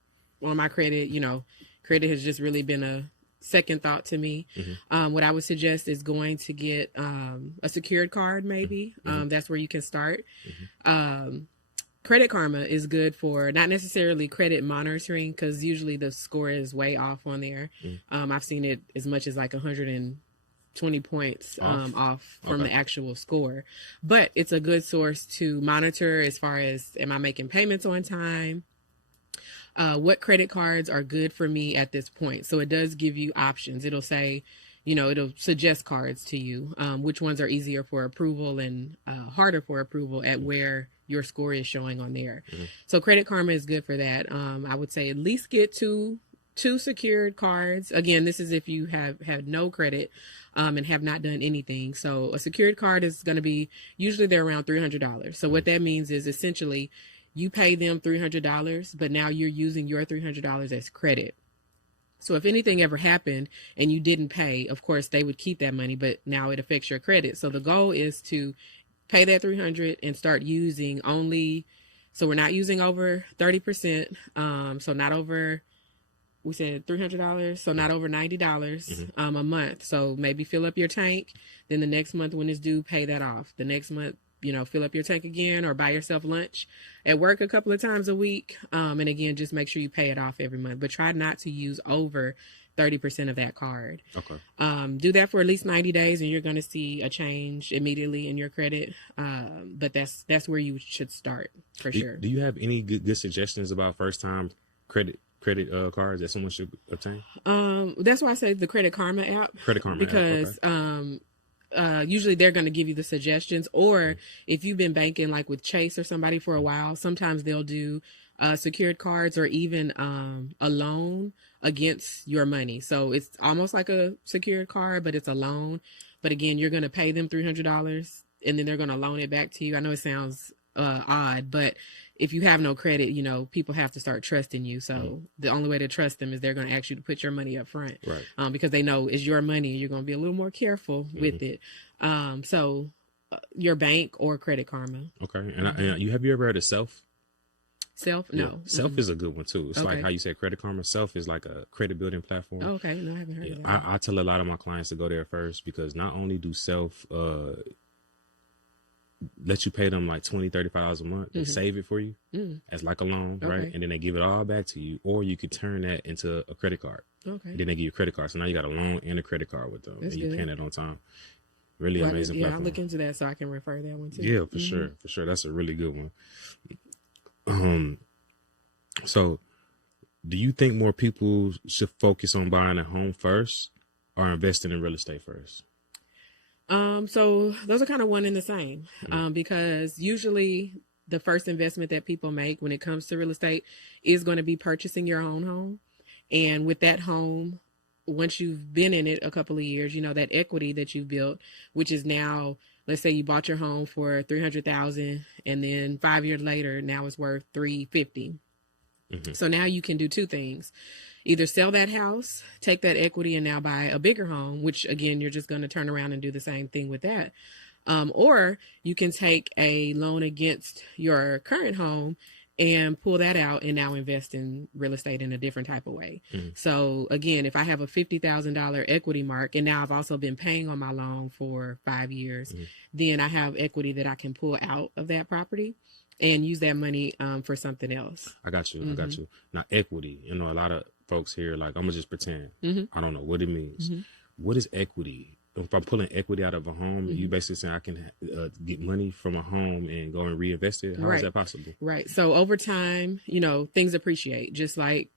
on my credit, you know, credit has just really been a second thought to me. What I would suggest is going to get a secured card, maybe. That's where you can start. Credit Karma is good for not necessarily credit monitoring, because usually the score is way off on there. I've seen it as much as like 120 points off from the actual score. But it's a good source to monitor as far as, am I making payments on time? What credit cards are good for me at this point? So it does give you options. It'll say, you know, it'll suggest cards to you, which ones are easier for approval and harder for approval at where your score is showing on there. So Credit Karma is good for that. I would say at least get two secured cards. Again, this is if you have had no credit and have not done anything. So a secured card is going to be, usually they're around $300. So what that means is essentially you pay them $300, but now you're using your $300 as credit. So if anything ever happened and you didn't pay, of course, they would keep that money, but now it affects your credit. So the goal is to pay that $300 and start using only, so we're not using over 30%. So not over, we said $300, so not over $90 a month. So maybe fill up your tank. Then the next month when it's due, pay that off. The next month, fill up your tank again or buy yourself lunch at work a couple of times a week. And again, just make sure you pay it off every month, but try not to use over 30% of that card. Okay. Do that for at least 90 days and you're going to see a change immediately in your credit. But that's where you should start for sure. Do you have any good suggestions about first time credit cards that someone should obtain? That's why I say the Credit Karma app. Credit Karma because app, okay. Usually they're going to give you the suggestions, or if you've been banking like with Chase or somebody for a while, sometimes they'll do secured cards or even a loan against your money. So it's almost like a secured card, but it's a loan. But again, you're going to pay them $300 and then they're going to loan it back to you. I know it sounds odd, but if you have no credit, people have to start trusting you. So the only way to trust them is they're going to ask you to put your money up front, right? Because they know it's your money. You're going to be a little more careful with it. So your bank or Credit Karma. Okay. And you ever heard of Self? Self? Yeah. No. Self is a good one too. It's Okay. like how you said Credit Karma. Self is like a credit building platform. Oh, okay. No, I haven't heard of that. I tell a lot of my clients to go there first because not only do Self let you pay them like $20, $35 a month, they save it for you as like a loan, right? Okay. And then they give it all back to you, or you could turn that into a credit card. Okay. And then they give you a credit card. So now you got a loan and a credit card with them. That's and you're good. paying that on time. Really Well, amazing yeah, platform. I'll look into that so I can refer that one too. Yeah, for sure. That's a really good one. So do you think more people should focus on buying a home first or investing in real estate first? So those are kind of one and the same, because usually the first investment that people make when it comes to real estate is going to be purchasing your own home. And with that home, once you've been in it a couple of years, that equity that you've built, which is now, let's say you bought your home for $300,000 and then 5 years later, now it's worth $350,000. So now you can do two things. Either sell that house, take that equity and now buy a bigger home, which again, you're just going to turn around and do the same thing with that. Or you can take a loan against your current home and pull that out and now invest in real estate in a different type of way. So again, if I have a $50,000 equity mark and now I've also been paying on my loan for 5 years, then I have equity that I can pull out of that property and use that money for something else. I got you. Now, equity, a lot of folks here, like, I'm going to just pretend. I don't know what it means. What is equity? If I'm pulling equity out of a home, you basically saying I can get money from a home and go and reinvest it? How is that possible? Right. So over time, things appreciate, just like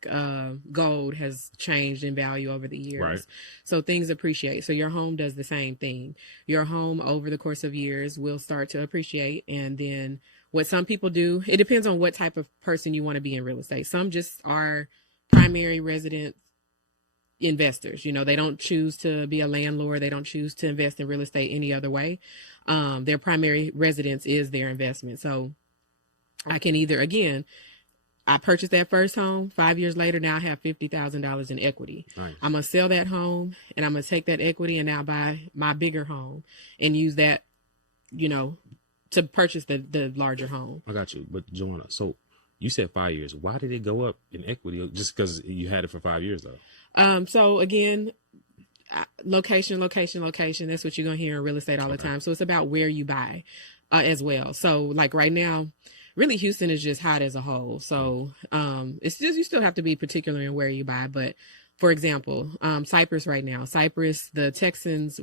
gold has changed in value over the years. Right. So things appreciate. So your home does the same thing. Your home over the course of years will start to appreciate. And then what some people do, it depends on what type of person you want to be in real estate. Some just are primary resident investors. They don't choose to be a landlord. They don't choose to invest in real estate any other way. Their primary residence is their investment. So I can either, again, I purchased that first home. 5 years later, now I have $50,000 in equity. Nice. I'm going to sell that home and I'm going to take that equity and now buy my bigger home and use that, to purchase the larger home. I got you. But Joanna, so you said 5 years. Why did it go up in equity? Just because you had it for 5 years, though? So again, location. That's what you're going to hear in real estate all the time. So it's about where you buy as well. So like right now, really Houston is just hot as a whole. So it's just, you still have to be particular in where you buy. But for example, Cypress right now, the Texans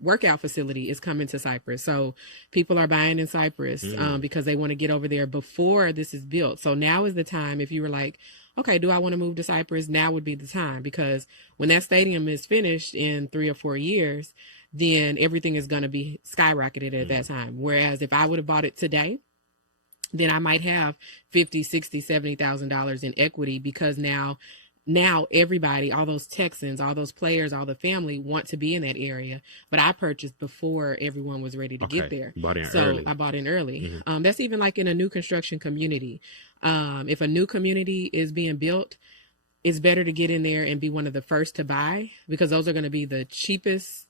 workout facility is coming to Cypress. So people are buying in Cypress because they want to get over there before this is built. So now is the time. If you were like, okay, do I want to move to Cypress? Now would be the time, because when that stadium is finished in 3 or 4 years, then everything is going to be skyrocketed at that time. Whereas if I would have bought it today, then I might have $50,000, $60,000, $70,000 in equity, because now everybody, all those Texans, all those players, all the family want to be in that area. But I purchased before everyone was ready to get there. You bought in so early. I bought in early. That's even like in a new construction community. If a new community is being built, it's better to get in there and be one of the first to buy, because those are going to be the cheapest,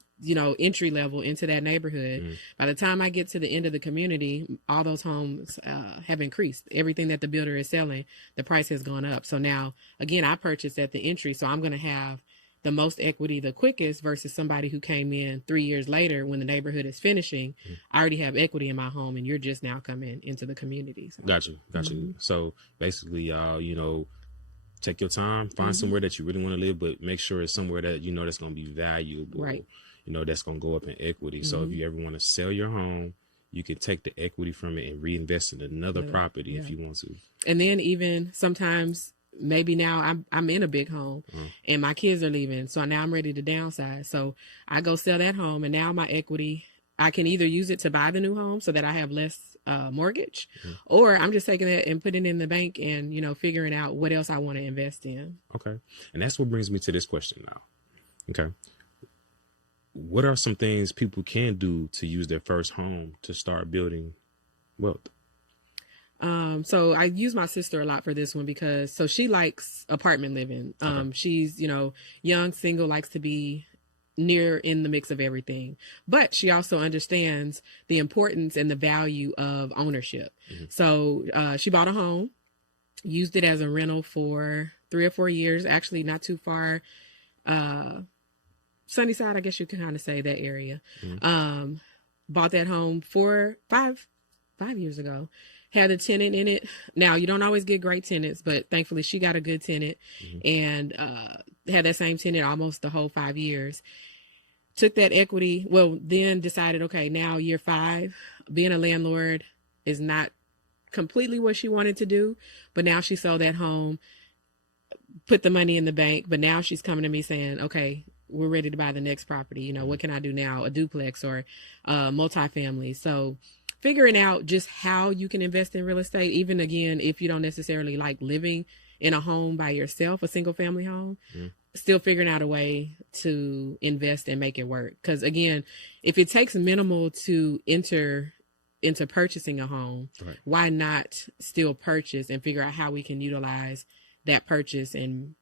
entry level into that neighborhood. By the time I get to the end of the community, all those homes have increased. Everything that the builder is selling, the price has gone up. So now, again, I purchased at the entry, so I'm going to have the most equity the quickest versus somebody who came in 3 years later when the neighborhood is finishing. I already have equity in my home and you're just now coming into the community. So. Got you. So basically, y'all, take your time, find somewhere that you really want to live, but make sure it's somewhere that that's going to be valuable, right? That's going to go up in equity. So if you ever want to sell your home, you can take the equity from it and reinvest in another property if you want to. And then even sometimes, maybe now I'm in a big home and my kids are leaving, so now I'm ready to downsize. So I go sell that home, and now my equity, I can either use it to buy the new home so that I have less mortgage, or I'm just taking it and putting it in the bank and, figuring out what else I want to invest in. Okay. And that's what brings me to this question now. Okay. What are some things people can do to use their first home to start building wealth? So I use my sister a lot for this one because she likes apartment living. She's, young, single, likes to be near in the mix of everything, but she also understands the importance and the value of ownership. So she bought a home, used it as a rental for 3 or 4 years, actually not too far, Sunnyside, I guess you can kind of say that area. Bought that home 5 years ago, had a tenant in it. Now you don't always get great tenants, but thankfully she got a good tenant and had that same tenant almost the whole 5 years. Took that equity, then decided, okay, now year 5, being a landlord is not completely what she wanted to do, but now she sold that home, put the money in the bank, but now she's coming to me saying, okay, we're ready to buy the next property. What can I do now? A duplex or multifamily. So figuring out just how you can invest in real estate, even again, if you don't necessarily like living in a home by yourself, a single family home, still figuring out a way to invest and make it work. Because again, if it takes minimal to enter into purchasing a home, why not still purchase and figure out how we can utilize that purchase and,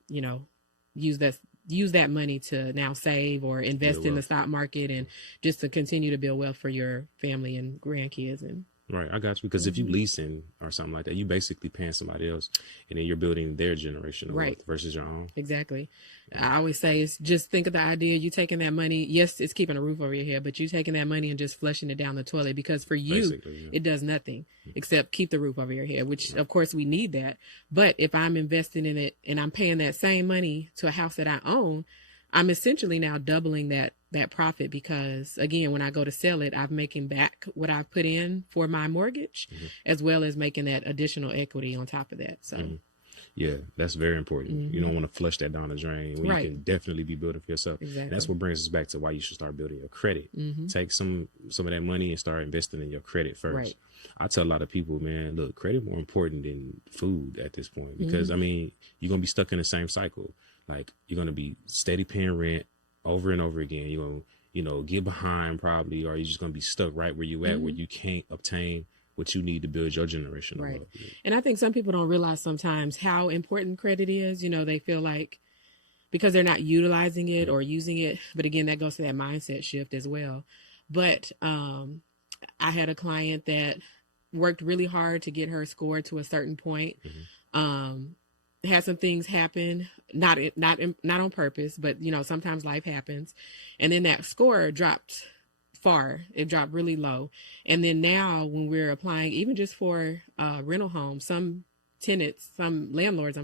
use that money to now save or invest in the stock market and just to continue to build wealth for your family and grandkids. And right, I got you. Because if you leasing or something like that, you basically paying somebody else, and then you're building their generational wealth versus your own. Exactly. I always say it's just think of the idea. You taking that money. Yes, it's keeping a roof over your head, but you taking that money and just flushing it down the toilet, because for you, it does nothing except keep the roof over your head, which of course we need that. But if I'm investing in it and I'm paying that same money to a house that I own, I'm essentially now doubling that profit, because again, when I go to sell it, I'm making back what I've put in for my mortgage, as well as making that additional equity on top of that. So yeah, that's very important. You don't want to flush that down the drain when you can definitely be building for yourself. And that's what brings us back to why you should start building your credit. Take some of that money and start investing in your credit first. I tell a lot of people, man, look, credit more important than food at this point, because I mean, you're going to be stuck in the same cycle. Like, you're going to be steady paying rent over and over again. You're going to, get behind probably, or you're just going to be stuck right where you at, where you can't obtain what you need to build your generation. And I think some people don't realize sometimes how important credit is. They feel like because they're not utilizing it or using it. But again, that goes to that mindset shift as well. But I had a client that worked really hard to get her score to a certain point. Had some things happen, not on purpose, but sometimes life happens, and then that score dropped far. It dropped really low. And then now when we're applying, even just for rental homes, some landlords,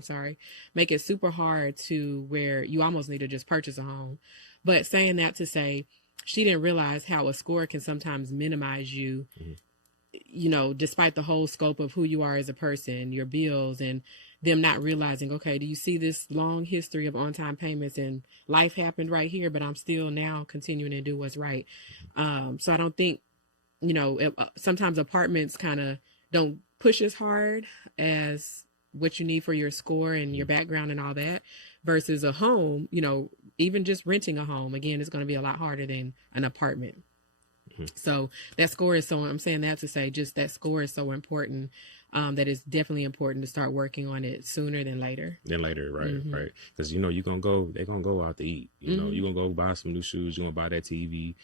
make it super hard to where you almost need to just purchase a home. But saying that to say, she didn't realize how a score can sometimes minimize you, despite the whole scope of who you are as a person, your bills, and them not realizing, okay, do you see this long history of on-time payments and life happened right here, but I'm still now continuing to do what's right. So I don't think, sometimes apartments kind of don't push as hard as what you need for your score and your background and all that, versus a home, even just renting a home, again, is going to be a lot harder than an apartment. So that score is I'm saying that to say just that score is so important. That it's definitely important to start working on it sooner than later. Right. Because, they're going to go out to eat. You're going to go buy some new shoes. You're going to buy that TV.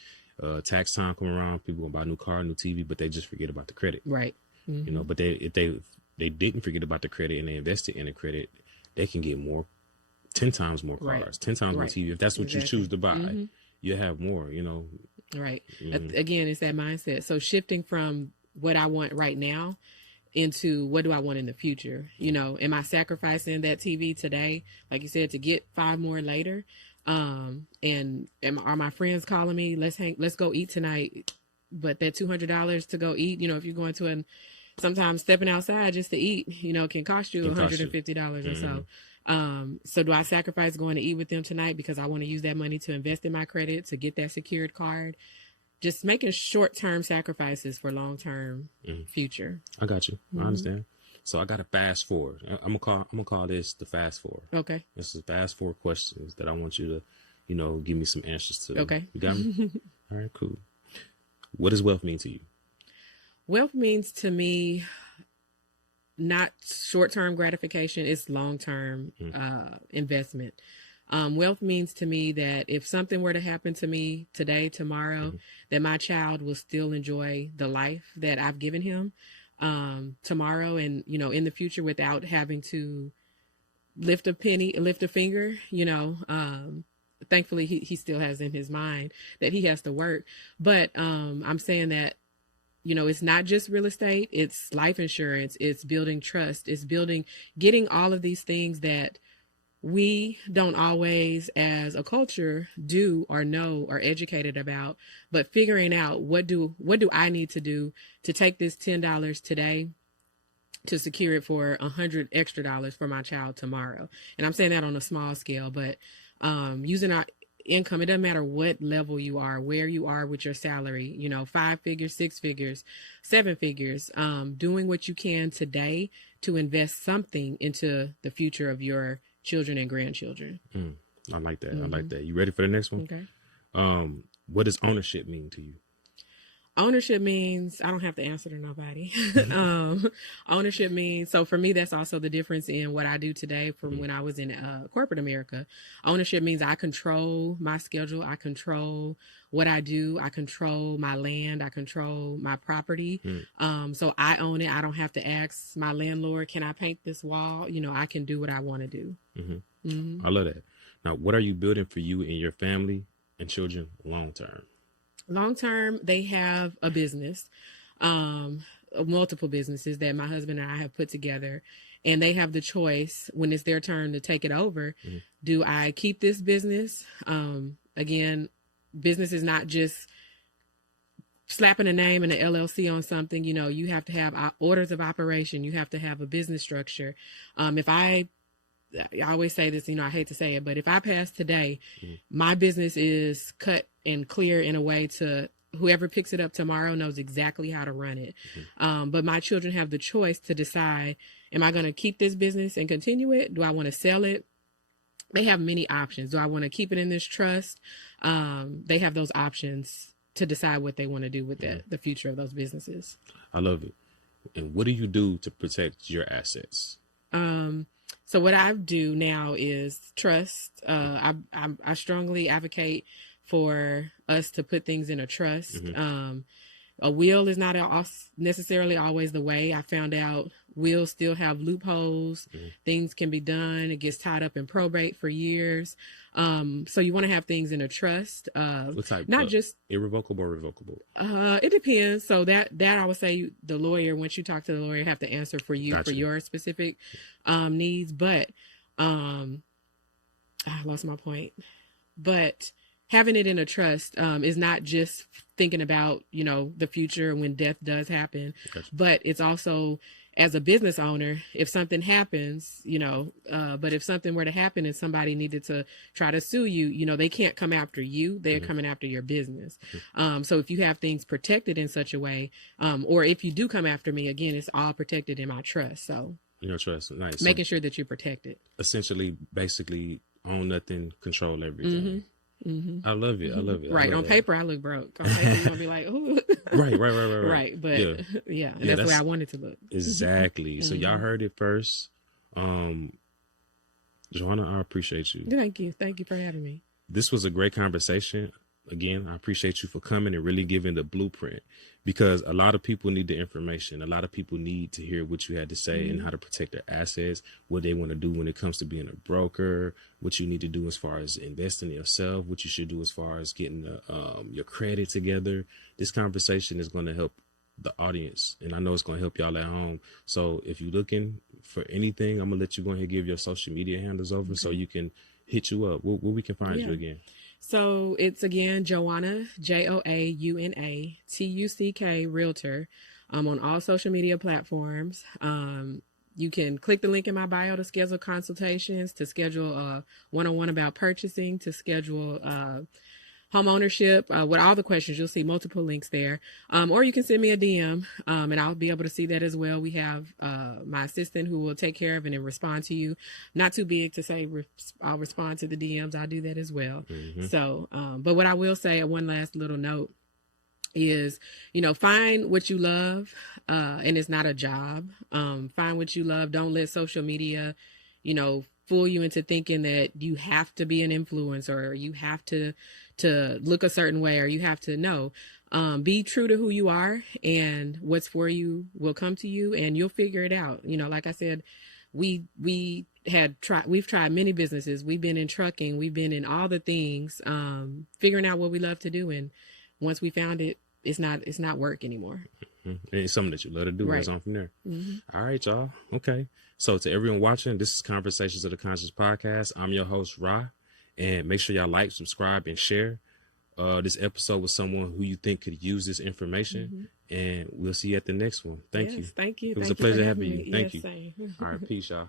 Tax time come around, people going to buy a new car, new TV, but they just forget about the credit. Right. But if they didn't forget about the credit and they invested in the credit, they can get more 10 times more Right. cars, 10 times more Right. TV. If that's what you Exactly. choose to buy, Mm-hmm. you have more, you know. Right. Mhm. Again, it's that mindset. So shifting from what I want right now into what do I want in the future? You know, am I sacrificing that TV today, like you said, to get 5 more later? And are my friends calling me? Let's go eat tonight. But that $200 to go eat, you know, if you're going to sometimes stepping outside just to eat, you know, can cost you $150 or so. So do I sacrifice going to eat with them tonight because I want to use that money to invest in my credit, to get that secured card? Just making short-term sacrifices for long-term future. I got you. I understand. So I got to fast forward. I'm gonna call this the fast forward. Okay. This is fast forward questions that I want you to, you know, give me some answers to. Okay. You got me? All right, cool. What does wealth mean to you? Wealth means to me not short-term gratification, it's long-term investment. Wealth means to me that if something were to happen to me today, tomorrow, that my child will still enjoy the life that I've given him tomorrow and, you know, in the future without having to lift a finger, you know. Thankfully, he still has in his mind that he has to work. But I'm saying that, you know, it's not just real estate, it's life insurance, it's building trust, it's getting all of these things that we don't always as a culture do or know or educated about, but figuring out what do I need to do to take this $10 today to secure it for $100 extra for my child tomorrow. And I'm saying that on a small scale, but using our income, it doesn't matter what level you are, where you are with your salary, you know, 5 figures, 6 figures, 7 figures, doing what you can today to invest something into the future of your children and grandchildren. I like that. I like that. You ready for the next one? Okay. What does ownership mean to you? Ownership means I don't have to answer to nobody. Ownership means, so for me, that's also the difference in what I do today from when I was in corporate America. Ownership means I control my schedule. I control what I do. I control my land. I control my property. So I own it. I don't have to ask my landlord, can I paint this wall? You know, I can do what I want to do. I love that. Now, what are you building for you and your family and children long term? Long term, they have a business, multiple businesses that my husband and I have put together, and they have the choice when it's their turn to take it over. Do I keep this business? Again, business is not just slapping a name and an LLC on something. You know, you have to have orders of operation. You have to have a business structure. I always say this, you know, I hate to say it, but if I pass today, my business is cut and clear in a way to whoever picks it up tomorrow knows exactly how to run it. But my children have the choice to decide, am I going to keep this business and continue it? Do I want to sell it? They have many options. Do I want to keep it in this trust? They have those options to decide what they want to do with the future of those businesses. I love it. And what do you do to protect your assets? So what I do now is trust. I strongly advocate for us to put things in a trust. A will is not necessarily always the way. I found out wills still have loopholes. Things can be done. It gets tied up in probate for years. So you want to have things in a trust. What type? Not just irrevocable or revocable? It depends. So that I would say the lawyer, once you talk to the lawyer, have to answer for you for your specific needs. But I lost my point. But having it in a trust is not just thinking about, you know, the future when death does happen, but it's also as a business owner, if something happens, you know, but if something were to happen and somebody needed to try to sue you, you know, they can't come after you. They're coming after your business. So if you have things protected in such a way, or if you do come after me, again, it's all protected in my trust. So your trust, nice. Making sure that you're protected. Essentially, basically, own nothing, control everything. I love it. I love it. Right. On paper, I look broke. On paper, you're going to be like, ooh. Right. Right. But yeah, that's the way I want it to look. Exactly. So y'all heard it first. Joanna, I appreciate you. Thank you. Thank you for having me. This was a great conversation. again, I appreciate you for coming and really giving the blueprint, because a lot of people need the information. A lot of people need to hear what you had to say and how to protect their assets, what they want to do when it comes to being a broker, what you need to do as far as investing in yourself, what you should do as far as getting your credit together. This conversation is going to help the audience, and I know it's going to help y'all at home. So if you're looking for anything, I'm going to let you go ahead and give your social media handles over so you can hit you up. Where we can find you again. So it's again Joauna, Joauna Tuck Realtor, on all social media platforms. You can click the link in my bio to schedule consultations, to schedule a one-on-one about purchasing, to schedule homeownership, with all the questions. You'll see multiple links there. Or you can send me a DM, and I'll be able to see that as well. We have my assistant who will take care of it and respond to you. Not too big to say I'll respond to the DMs. I'll do that as well. So, but what I will say, one last little note is, find what you love, and it's not a job. Find what you love. Don't let social media, fool you into thinking that you have to be an influencer, or you have to look a certain way, or you have to know. Be true to who you are, and what's for you will come to you, and you'll figure it out. Like I said, we've tried many businesses. We've been in trucking. We've been in all the things, figuring out what we love to do. And once we found it, it's not work anymore. And it's something that you love to do. Right. On from there. All right, y'all. Okay. So to everyone watching, this is Conversations of the Conscious Podcast. I'm your host, Ra. And make sure y'all like, subscribe, and share this episode with someone who you think could use this information. And we'll see you at the next one. Thank you. Thank you. It was a pleasure having you. Yes, Thank you. same. All right. Peace, y'all.